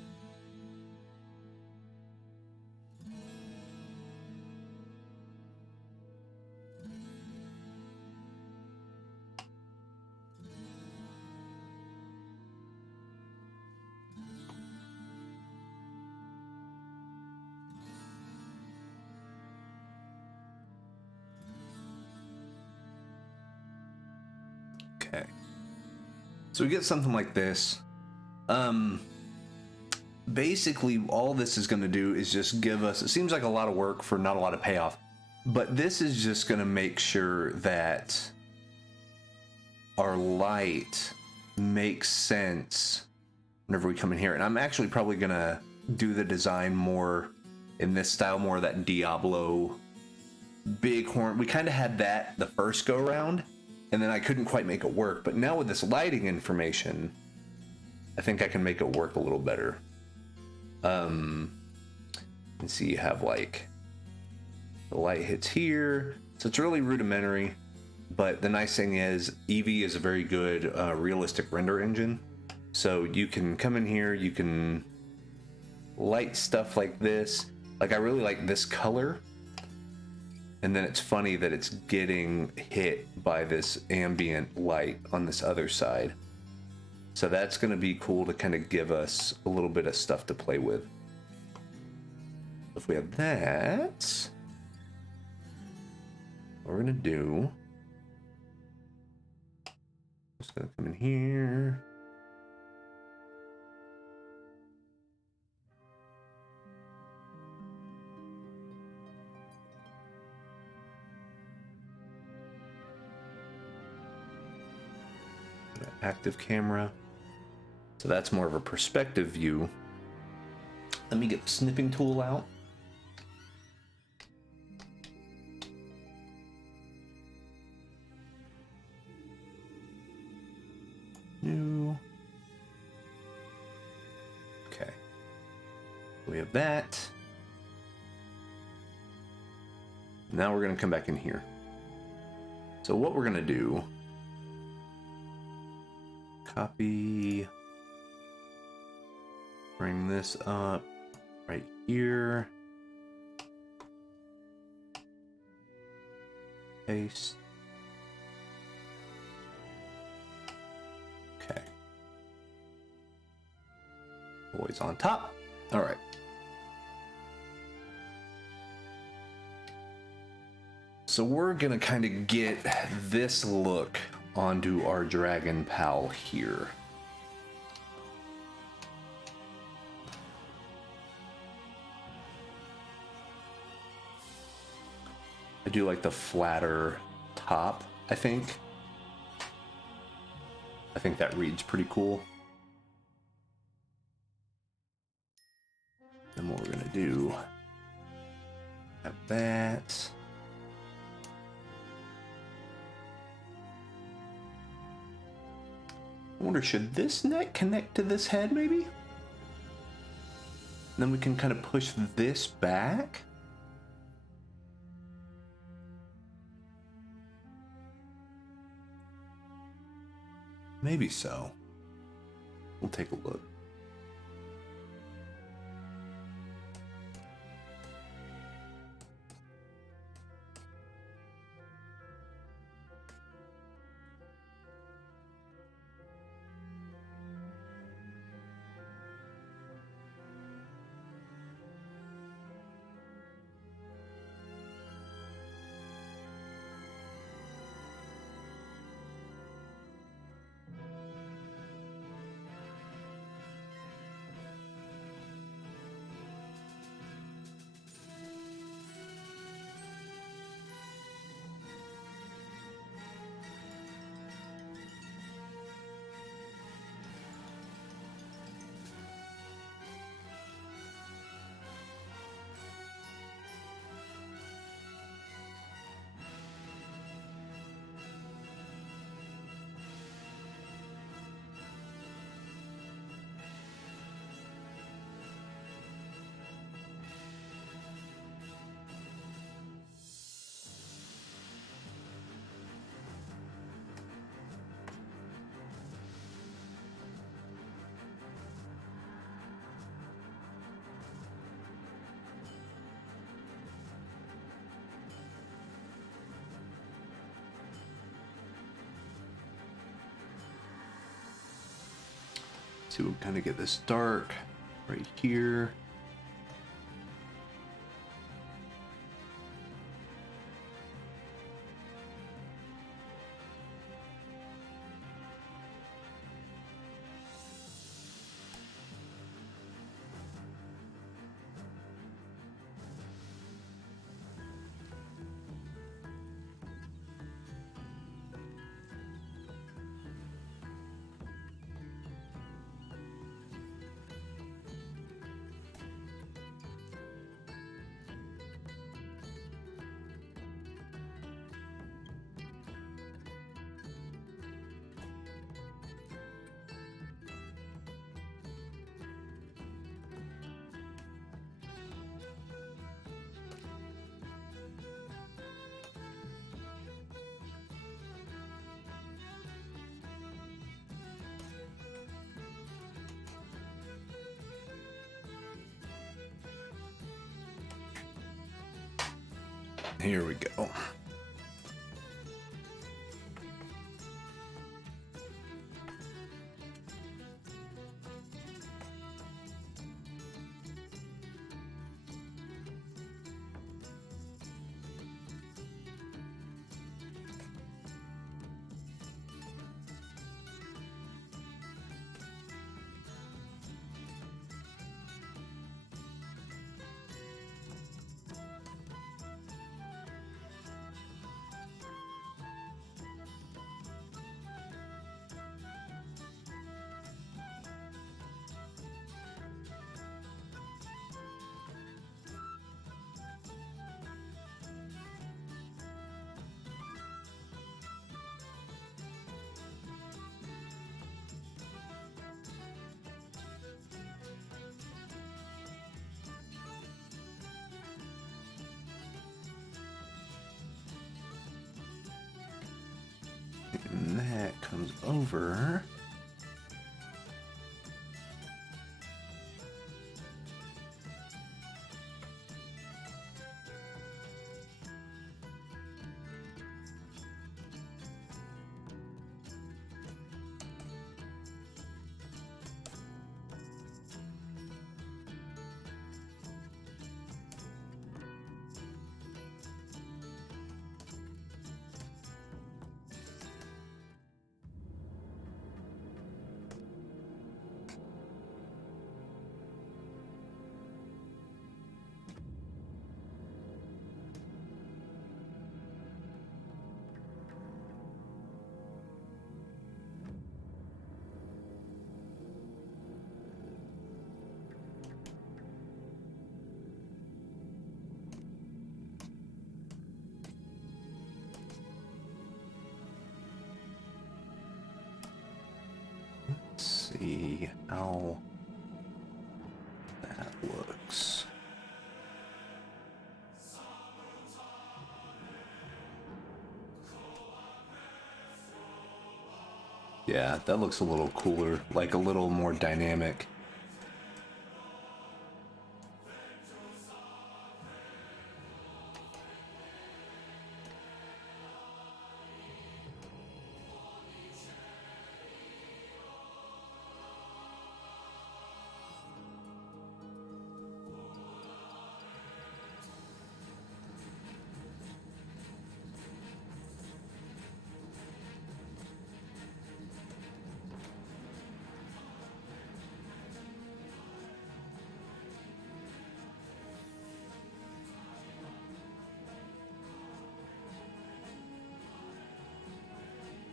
Okay. So we get something like this. Basically, all this is going to do is just give us, it seems like a lot of work for not a lot of payoff, but this is just going to make sure that our light makes sense whenever we come in here. And I'm actually probably going to do the design more in this style, more of that Diablo bighorn. We kind of had that the first go around, and then I couldn't quite make it work. But now with this lighting information, I think I can make it work a little better. And see, you have like the light hits here, so it's really rudimentary. But the nice thing is, Eevee is a very good realistic render engine. So you can come in here, you can light stuff like this. Like I really like this color. And then it's funny that it's getting hit by this ambient light on this other side. So that's going to be cool to kind of give us a little bit of stuff to play with. If we have that, what we're going to do, just going to come in here. Active camera. So that's more of a perspective view. Let me get the snipping tool out. New. Okay. We have that. Now we're going to come back in here. So what we're going to do, copy, bring this up right here, paste. Okay. Always on top. All right. So we're gonna kind of get this look onto our dragon pal here. I do like the flatter top, I think. I think that reads pretty cool. And what we're gonna do, have that. I wonder, should this neck connect to this head maybe? And then we can kind of push this back. Maybe so. We'll take a look. So we'll kind of get this dark right here. Here we go. And that comes over. See how that looks. Yeah, that looks a little cooler, like a little more dynamic.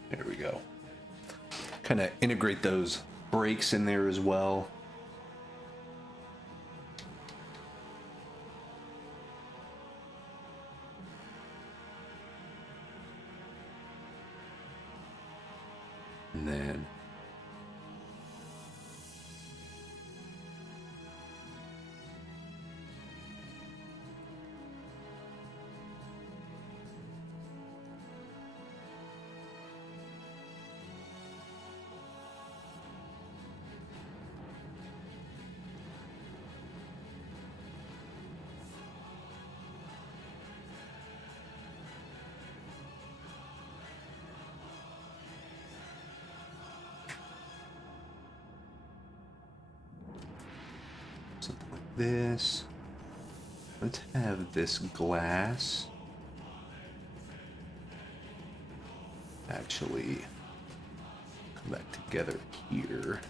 There we go. Kind of integrate those brakes in there as well. And then something like this. Let's have this glass actually come back together here.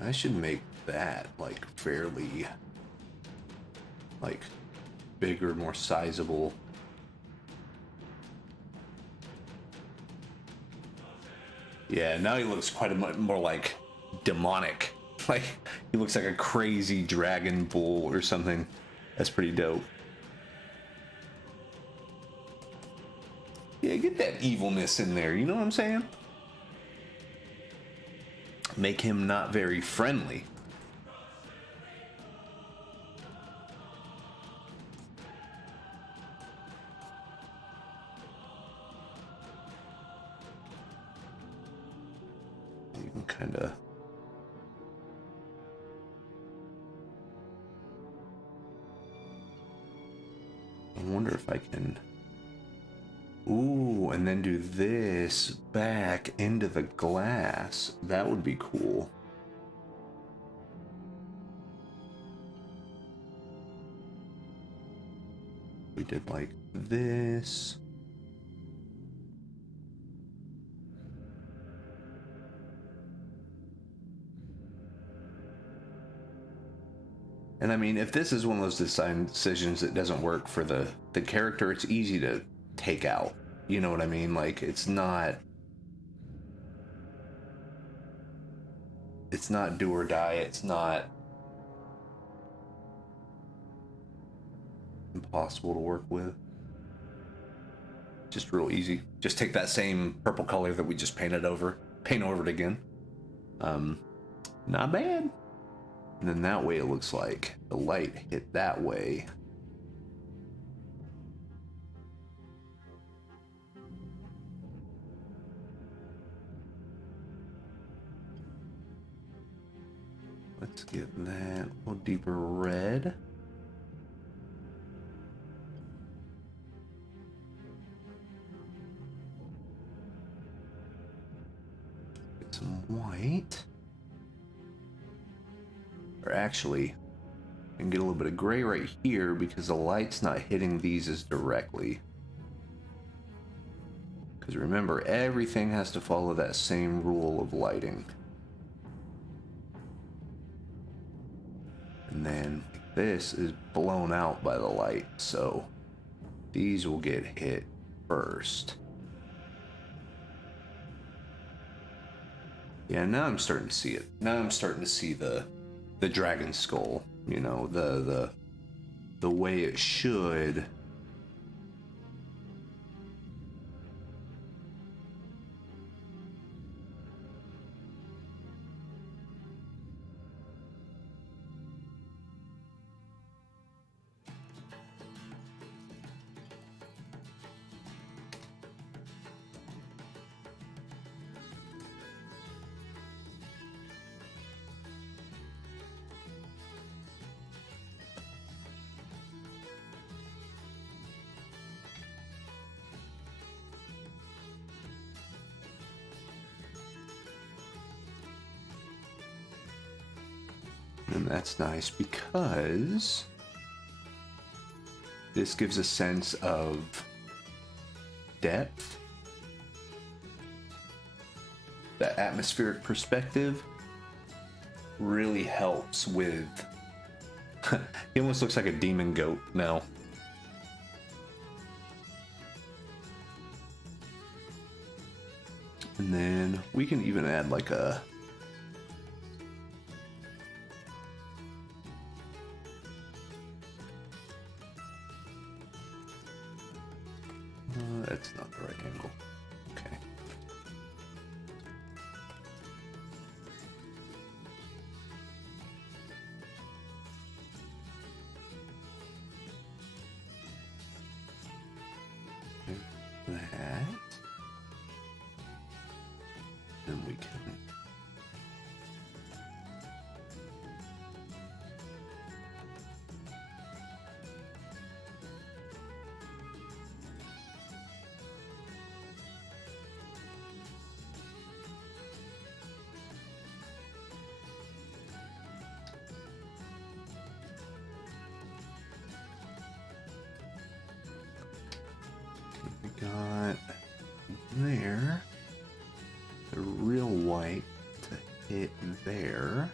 I should make that like fairly like bigger, more sizable. Yeah, now he looks quite a much more like demonic. Like he looks like a crazy dragon bull or something. That's pretty dope. Yeah, get that evilness in there, you know what I'm saying? Make him not very friendly. You can kind of... I wonder if I can Ooh, and then do this back into the glass. That would be cool. We did like this. And I mean, if this is one of those design decisions that doesn't work for the character, it's easy to take out. You know what I mean? Like, it's not do or die. It's not impossible to work with. Just real easy. Just take that same purple color that we just painted over, paint over it again. Not bad. And then that way it looks like the light hit that way. Let's get that a little deeper red. Get some white. Or actually, I can get a little bit of gray right here because the light's not hitting these as directly. Because remember, everything has to follow that same rule of lighting. And then this is blown out by the light, so these will get hit first. Yeah, now I'm starting to see it. Now I'm starting to see the dragon skull, you know, the way it should. And that's nice because this gives a sense of depth. That atmospheric perspective really helps with... He almost looks like a demon goat now. And then we can even add like a... that's not the right angle. Okay. That. Then we can... got there the real white to hit there.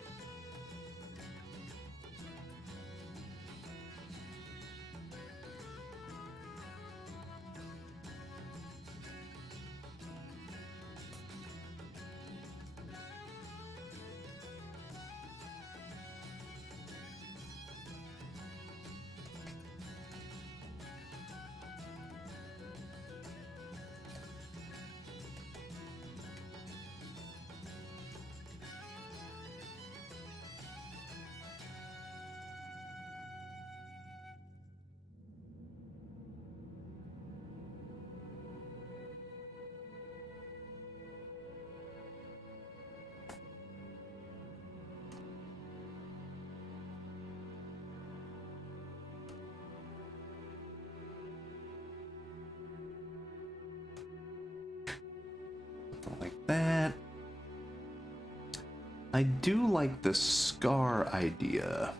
I do like the scar idea.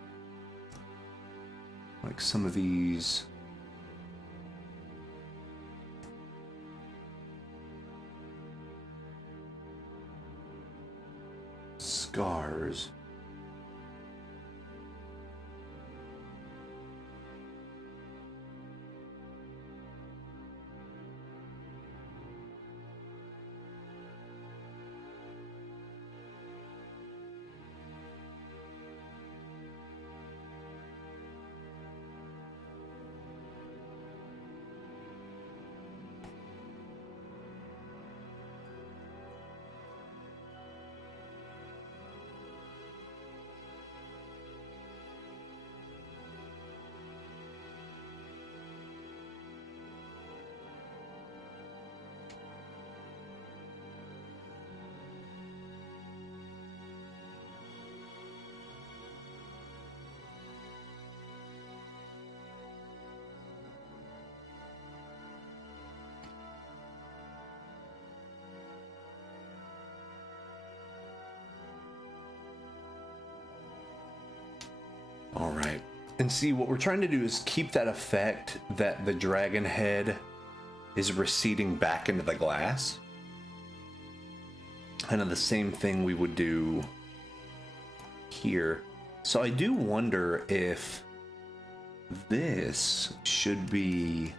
Like some of these. Scars. All right. And see, what we're trying to do is keep that effect that the dragon head is receding back into the glass. Kind of the same thing we would do here. So I do wonder if this should be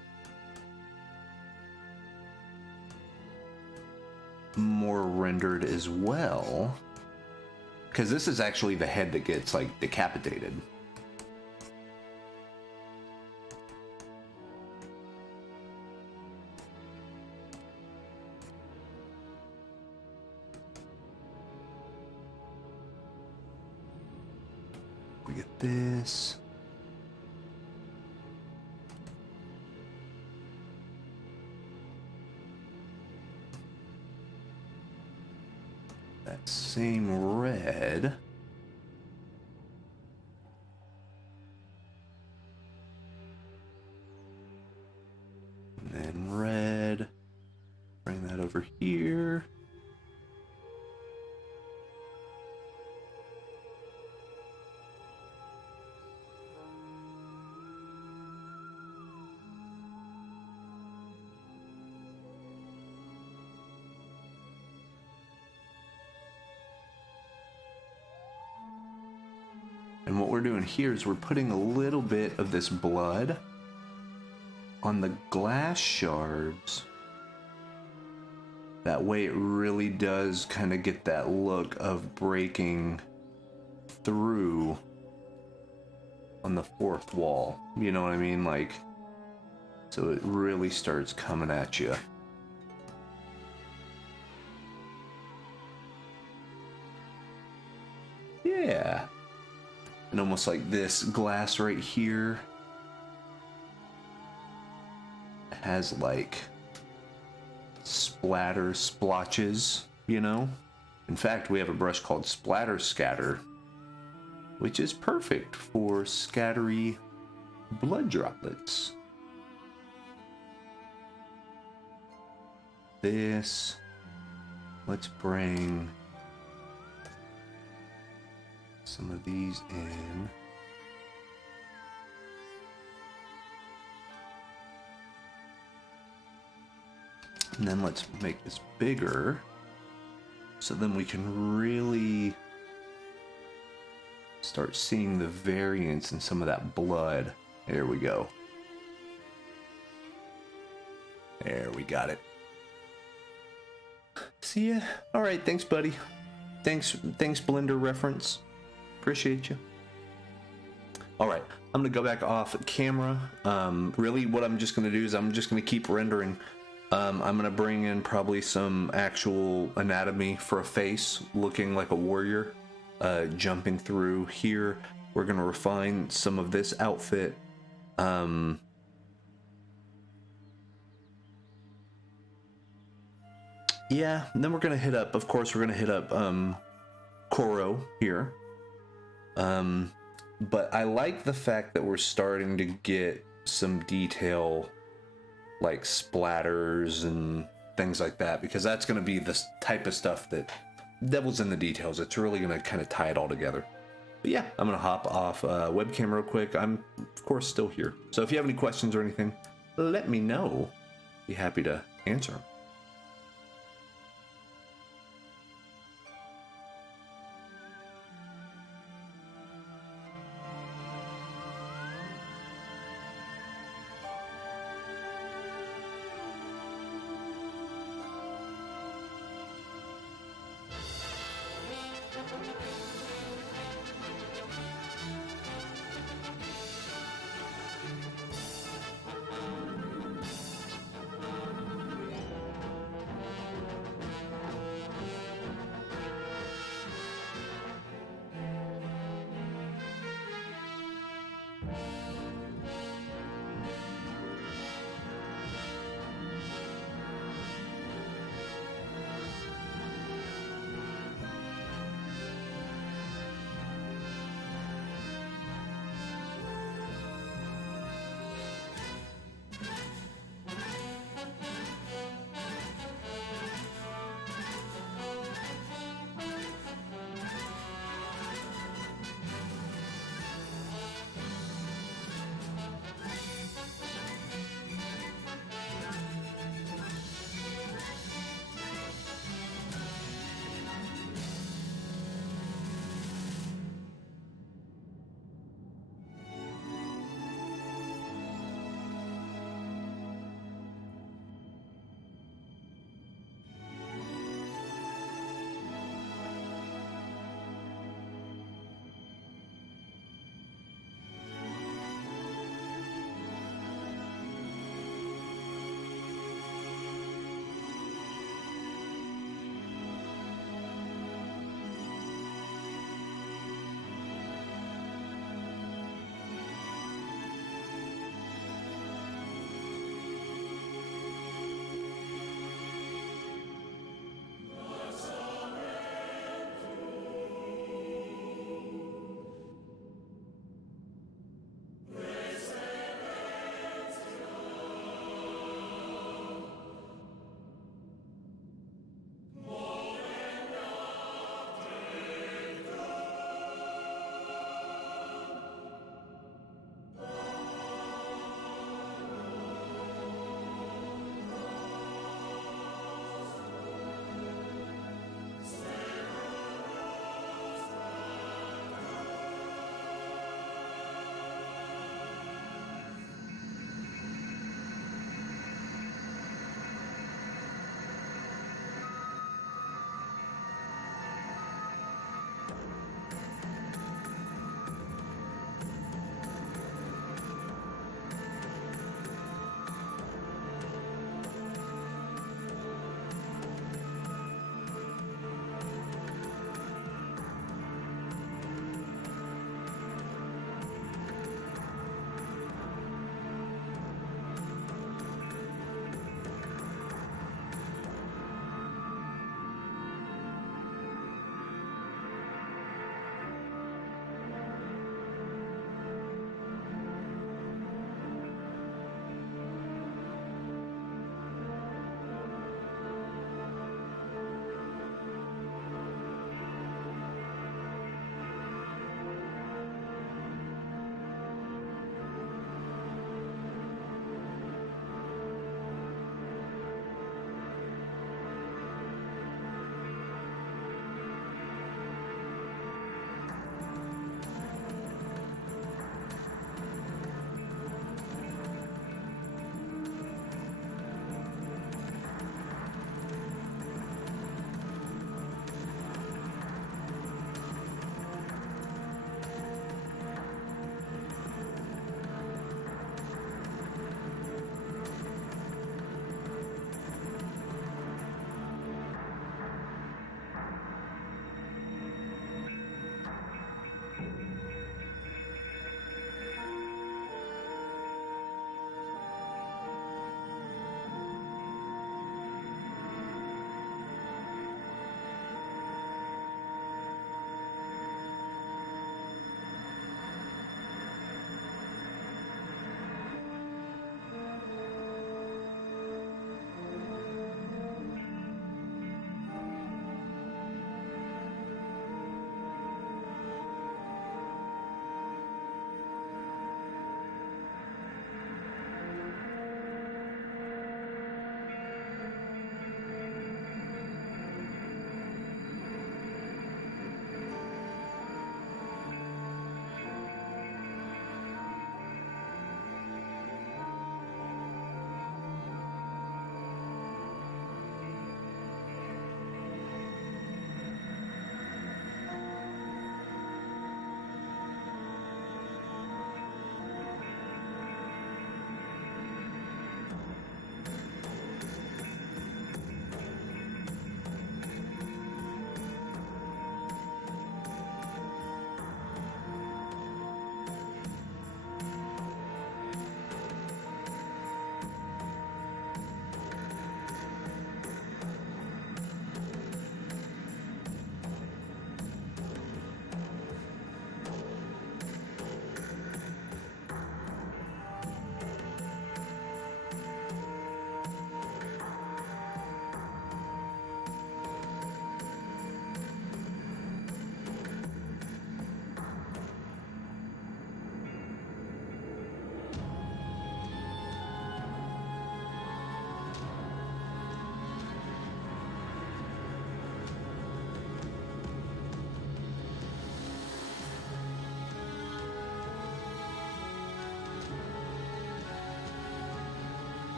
more rendered as well. Because this is actually the head that gets, like, decapitated. We get this. That same red. And then red. Bring that over here. And what we're doing here is we're putting a little bit of this blood on the glass shards. That way it really does kind of get that look of breaking through on the fourth wall. You know what I mean? Like, so it really starts coming at you. Yeah. And almost like this glass right here has like splatter splotches, you know? In fact, we have a brush called Splatter Scatter, which is perfect for scattery blood droplets. This, let's bring some of these in. And then let's make this bigger so then we can really start seeing the variance in some of that blood. There we go. There, we got it. See ya. All right, thanks, buddy. Thanks, Blender reference. Appreciate you. All right, I'm gonna go back off camera. Really, what I'm just gonna do is I'm just gonna keep rendering. I'm gonna bring in probably some actual anatomy for a face, looking like a warrior, jumping through here. We're gonna refine some of this outfit. Yeah, and then we're gonna hit up. Of course, we're gonna hit up Koro here. But I like the fact that we're starting to get some detail, like splatters and things like that, because that's going to be the type of stuff that devil's in the details. It's really going to kind of tie it all together. But yeah, I'm going to hop off webcam real quick. I'm, of course, still here. So if you have any questions or anything, let me know. Be happy to answer them.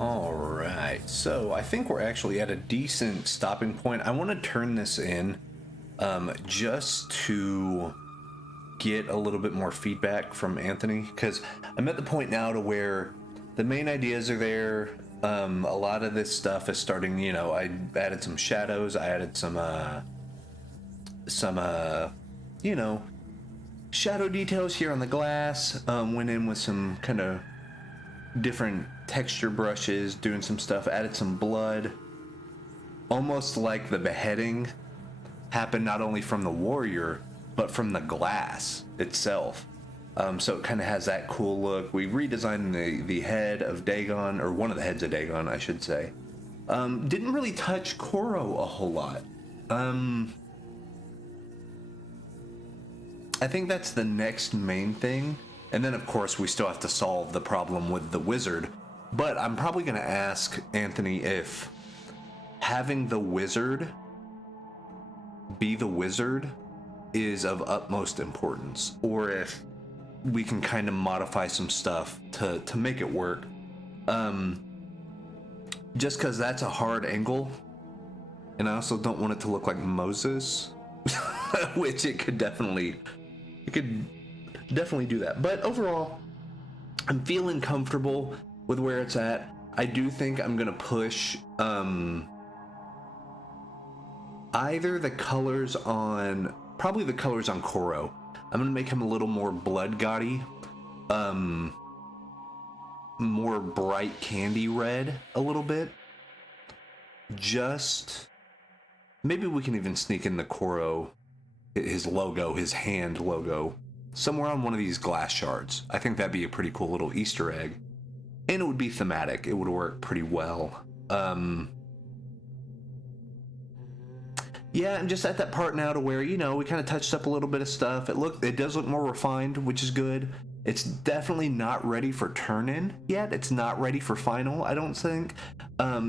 All right, so I think we're actually at a decent stopping point. I want to turn this in just to get a little bit more feedback from Anthony, because I'm at the point now to where the main ideas are there. A lot of this stuff is starting, I added some shadows, I added some shadow details here on the glass, went in with some kind of different texture brushes, doing some stuff, added some blood, almost like the beheading happened not only from the warrior but from the glass itself. So it kind of has that cool look. We redesigned the head of Dagon, or one of the heads of Dagon, I should say. Didn't really touch Koro a whole lot. I think that's the next main thing. And then, of course, we still have to solve the problem with the wizard. But I'm probably going to ask Anthony if having the wizard be the wizard is of utmost importance, or if we can kind of modify some stuff to make it work. Just because that's a hard angle. And I also don't want it to look like Moses, which it could definitely do that. But overall, I'm feeling comfortable with where it's at. I do think I'm gonna push either the colors on, probably the colors on Koro. I'm gonna make him a little more blood gaudy, more bright candy red a little bit. Just maybe we can even sneak in the Koro, his logo, his hand logo, somewhere on one of these glass shards. I think that'd be a pretty cool little Easter egg. And it would be thematic. It would work pretty well. Yeah, I'm just at that part now to where, we kind of touched up a little bit of stuff. It does look more refined, which is good. It's definitely not ready for turn-in yet. It's not ready for final, I don't think.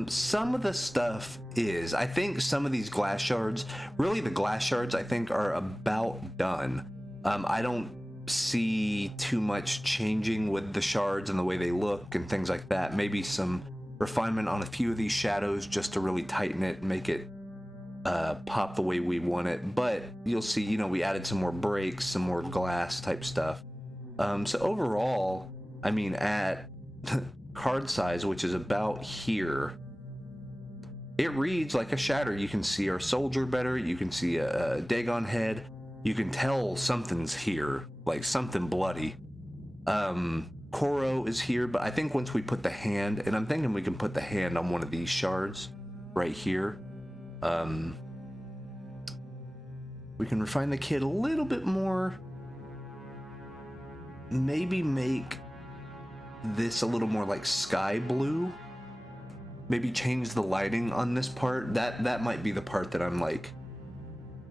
Some of the stuff is. I think some of these glass shards, really the glass shards, I think are about done. I don't see too much changing with the shards and the way they look and things like that. Maybe some refinement on a few of these shadows just to really tighten it and make it pop the way we want it. But you'll see, we added some more breaks, some more glass type stuff. So overall, I mean, at card size, which is about here, it reads like a shatter. You can see our soldier better. You can see a Dagon head. You can tell something's here, like something bloody. Koro is here, but I think once we put the hand, and I'm thinking we can put the hand on one of these shards right here. We can refine the kid a little bit more. Maybe make this a little more like sky blue. Maybe change the lighting on this part. That might be the part that I'm like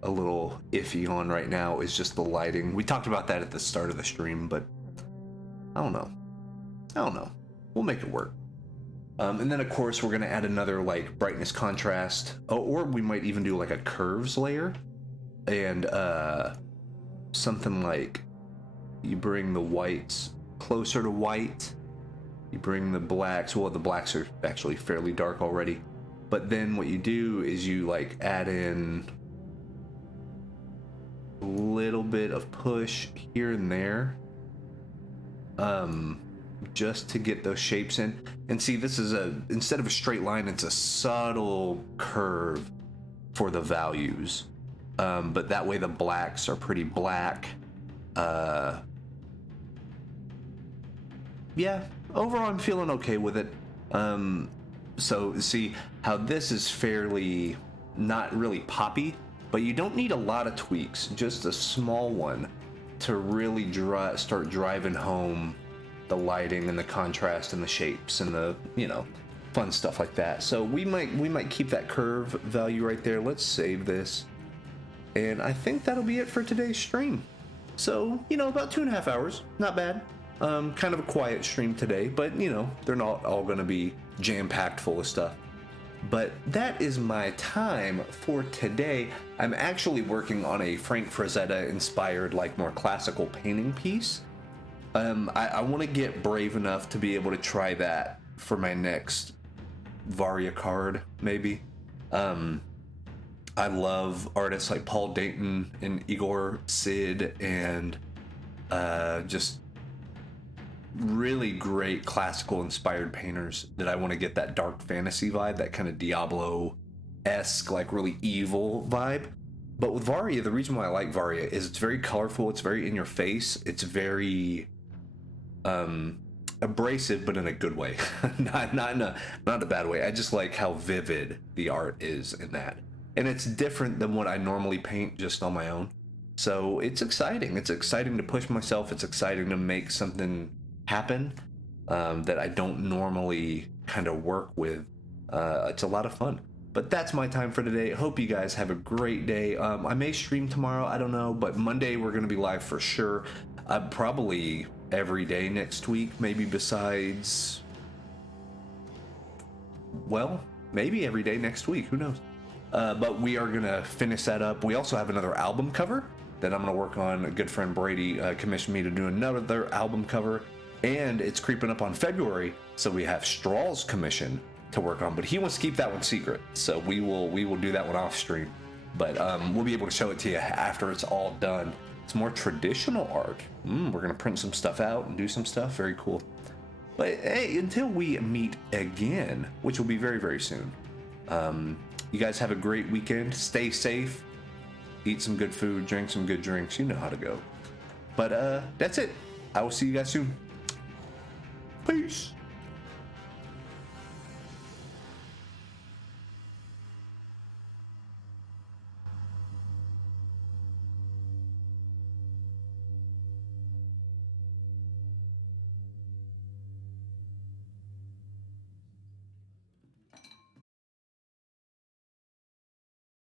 a little iffy on right now, is just the lighting. We talked about that at the start of the stream, but I don't know. We'll make it work. And then of course we're gonna add another like brightness contrast, or we might even do like a curves layer, and something like you bring the whites closer to white, you bring the blacks, well the blacks are actually fairly dark already, but then what you do is you like add in a little bit of push here and there, just to get those shapes in. And see, this is instead of a straight line, it's a subtle curve for the values, but that way the blacks are pretty black. Yeah, overall I'm feeling okay with it. So see how this is fairly not really poppy, but you don't need a lot of tweaks, just a small one to really start driving home the lighting and the contrast and the shapes and the fun stuff like that. So we might keep that curve value right there. Let's save this, and I think that'll be it for today's stream. So about 2.5 hours, not bad. Kind of a quiet stream today, but they're not all going to be jam-packed full of stuff. But that is my time for today. I'm actually working on a Frank Frazetta inspired, like more classical painting piece. I want to get brave enough to be able to try that for my next Varia card, maybe. I love artists like Paul Dayton and Igor Sid, and just really great classical inspired painters that I want to get that dark fantasy vibe, that kind of Diablo-esque, like really evil vibe. But with Varia, the reason why I like Varia is it's very colorful, it's very in your face, it's very abrasive, but in a good way. not a bad way. I just like how vivid the art is in that. And it's different than what I normally paint just on my own. So it's exciting. It's exciting to push myself. It's exciting to make something happen that I don't normally kind of work with. It's a lot of fun. But that's my time for today. Hope you guys have a great day. I may stream tomorrow, I don't know, but Monday we're going to be live for sure. Probably every day next week, maybe besides, well, maybe every day next week, who knows. But we are going to finish that up. We also have another album cover that I'm going to work on. A good friend Brady commissioned me to do another album cover, and it's creeping up on February, so we have Straw's commission to work on, but he wants to keep that one secret, so we will do that one off stream. But we'll be able to show it to you after it's all done. It's more traditional art. We're gonna print some stuff out and do some stuff. Very cool. But hey, until we meet again, which will be very, very soon, you guys have a great weekend. Stay safe, eat some good food, drink some good drinks. You know how to go. But that's it. I will see you guys soon. Peace.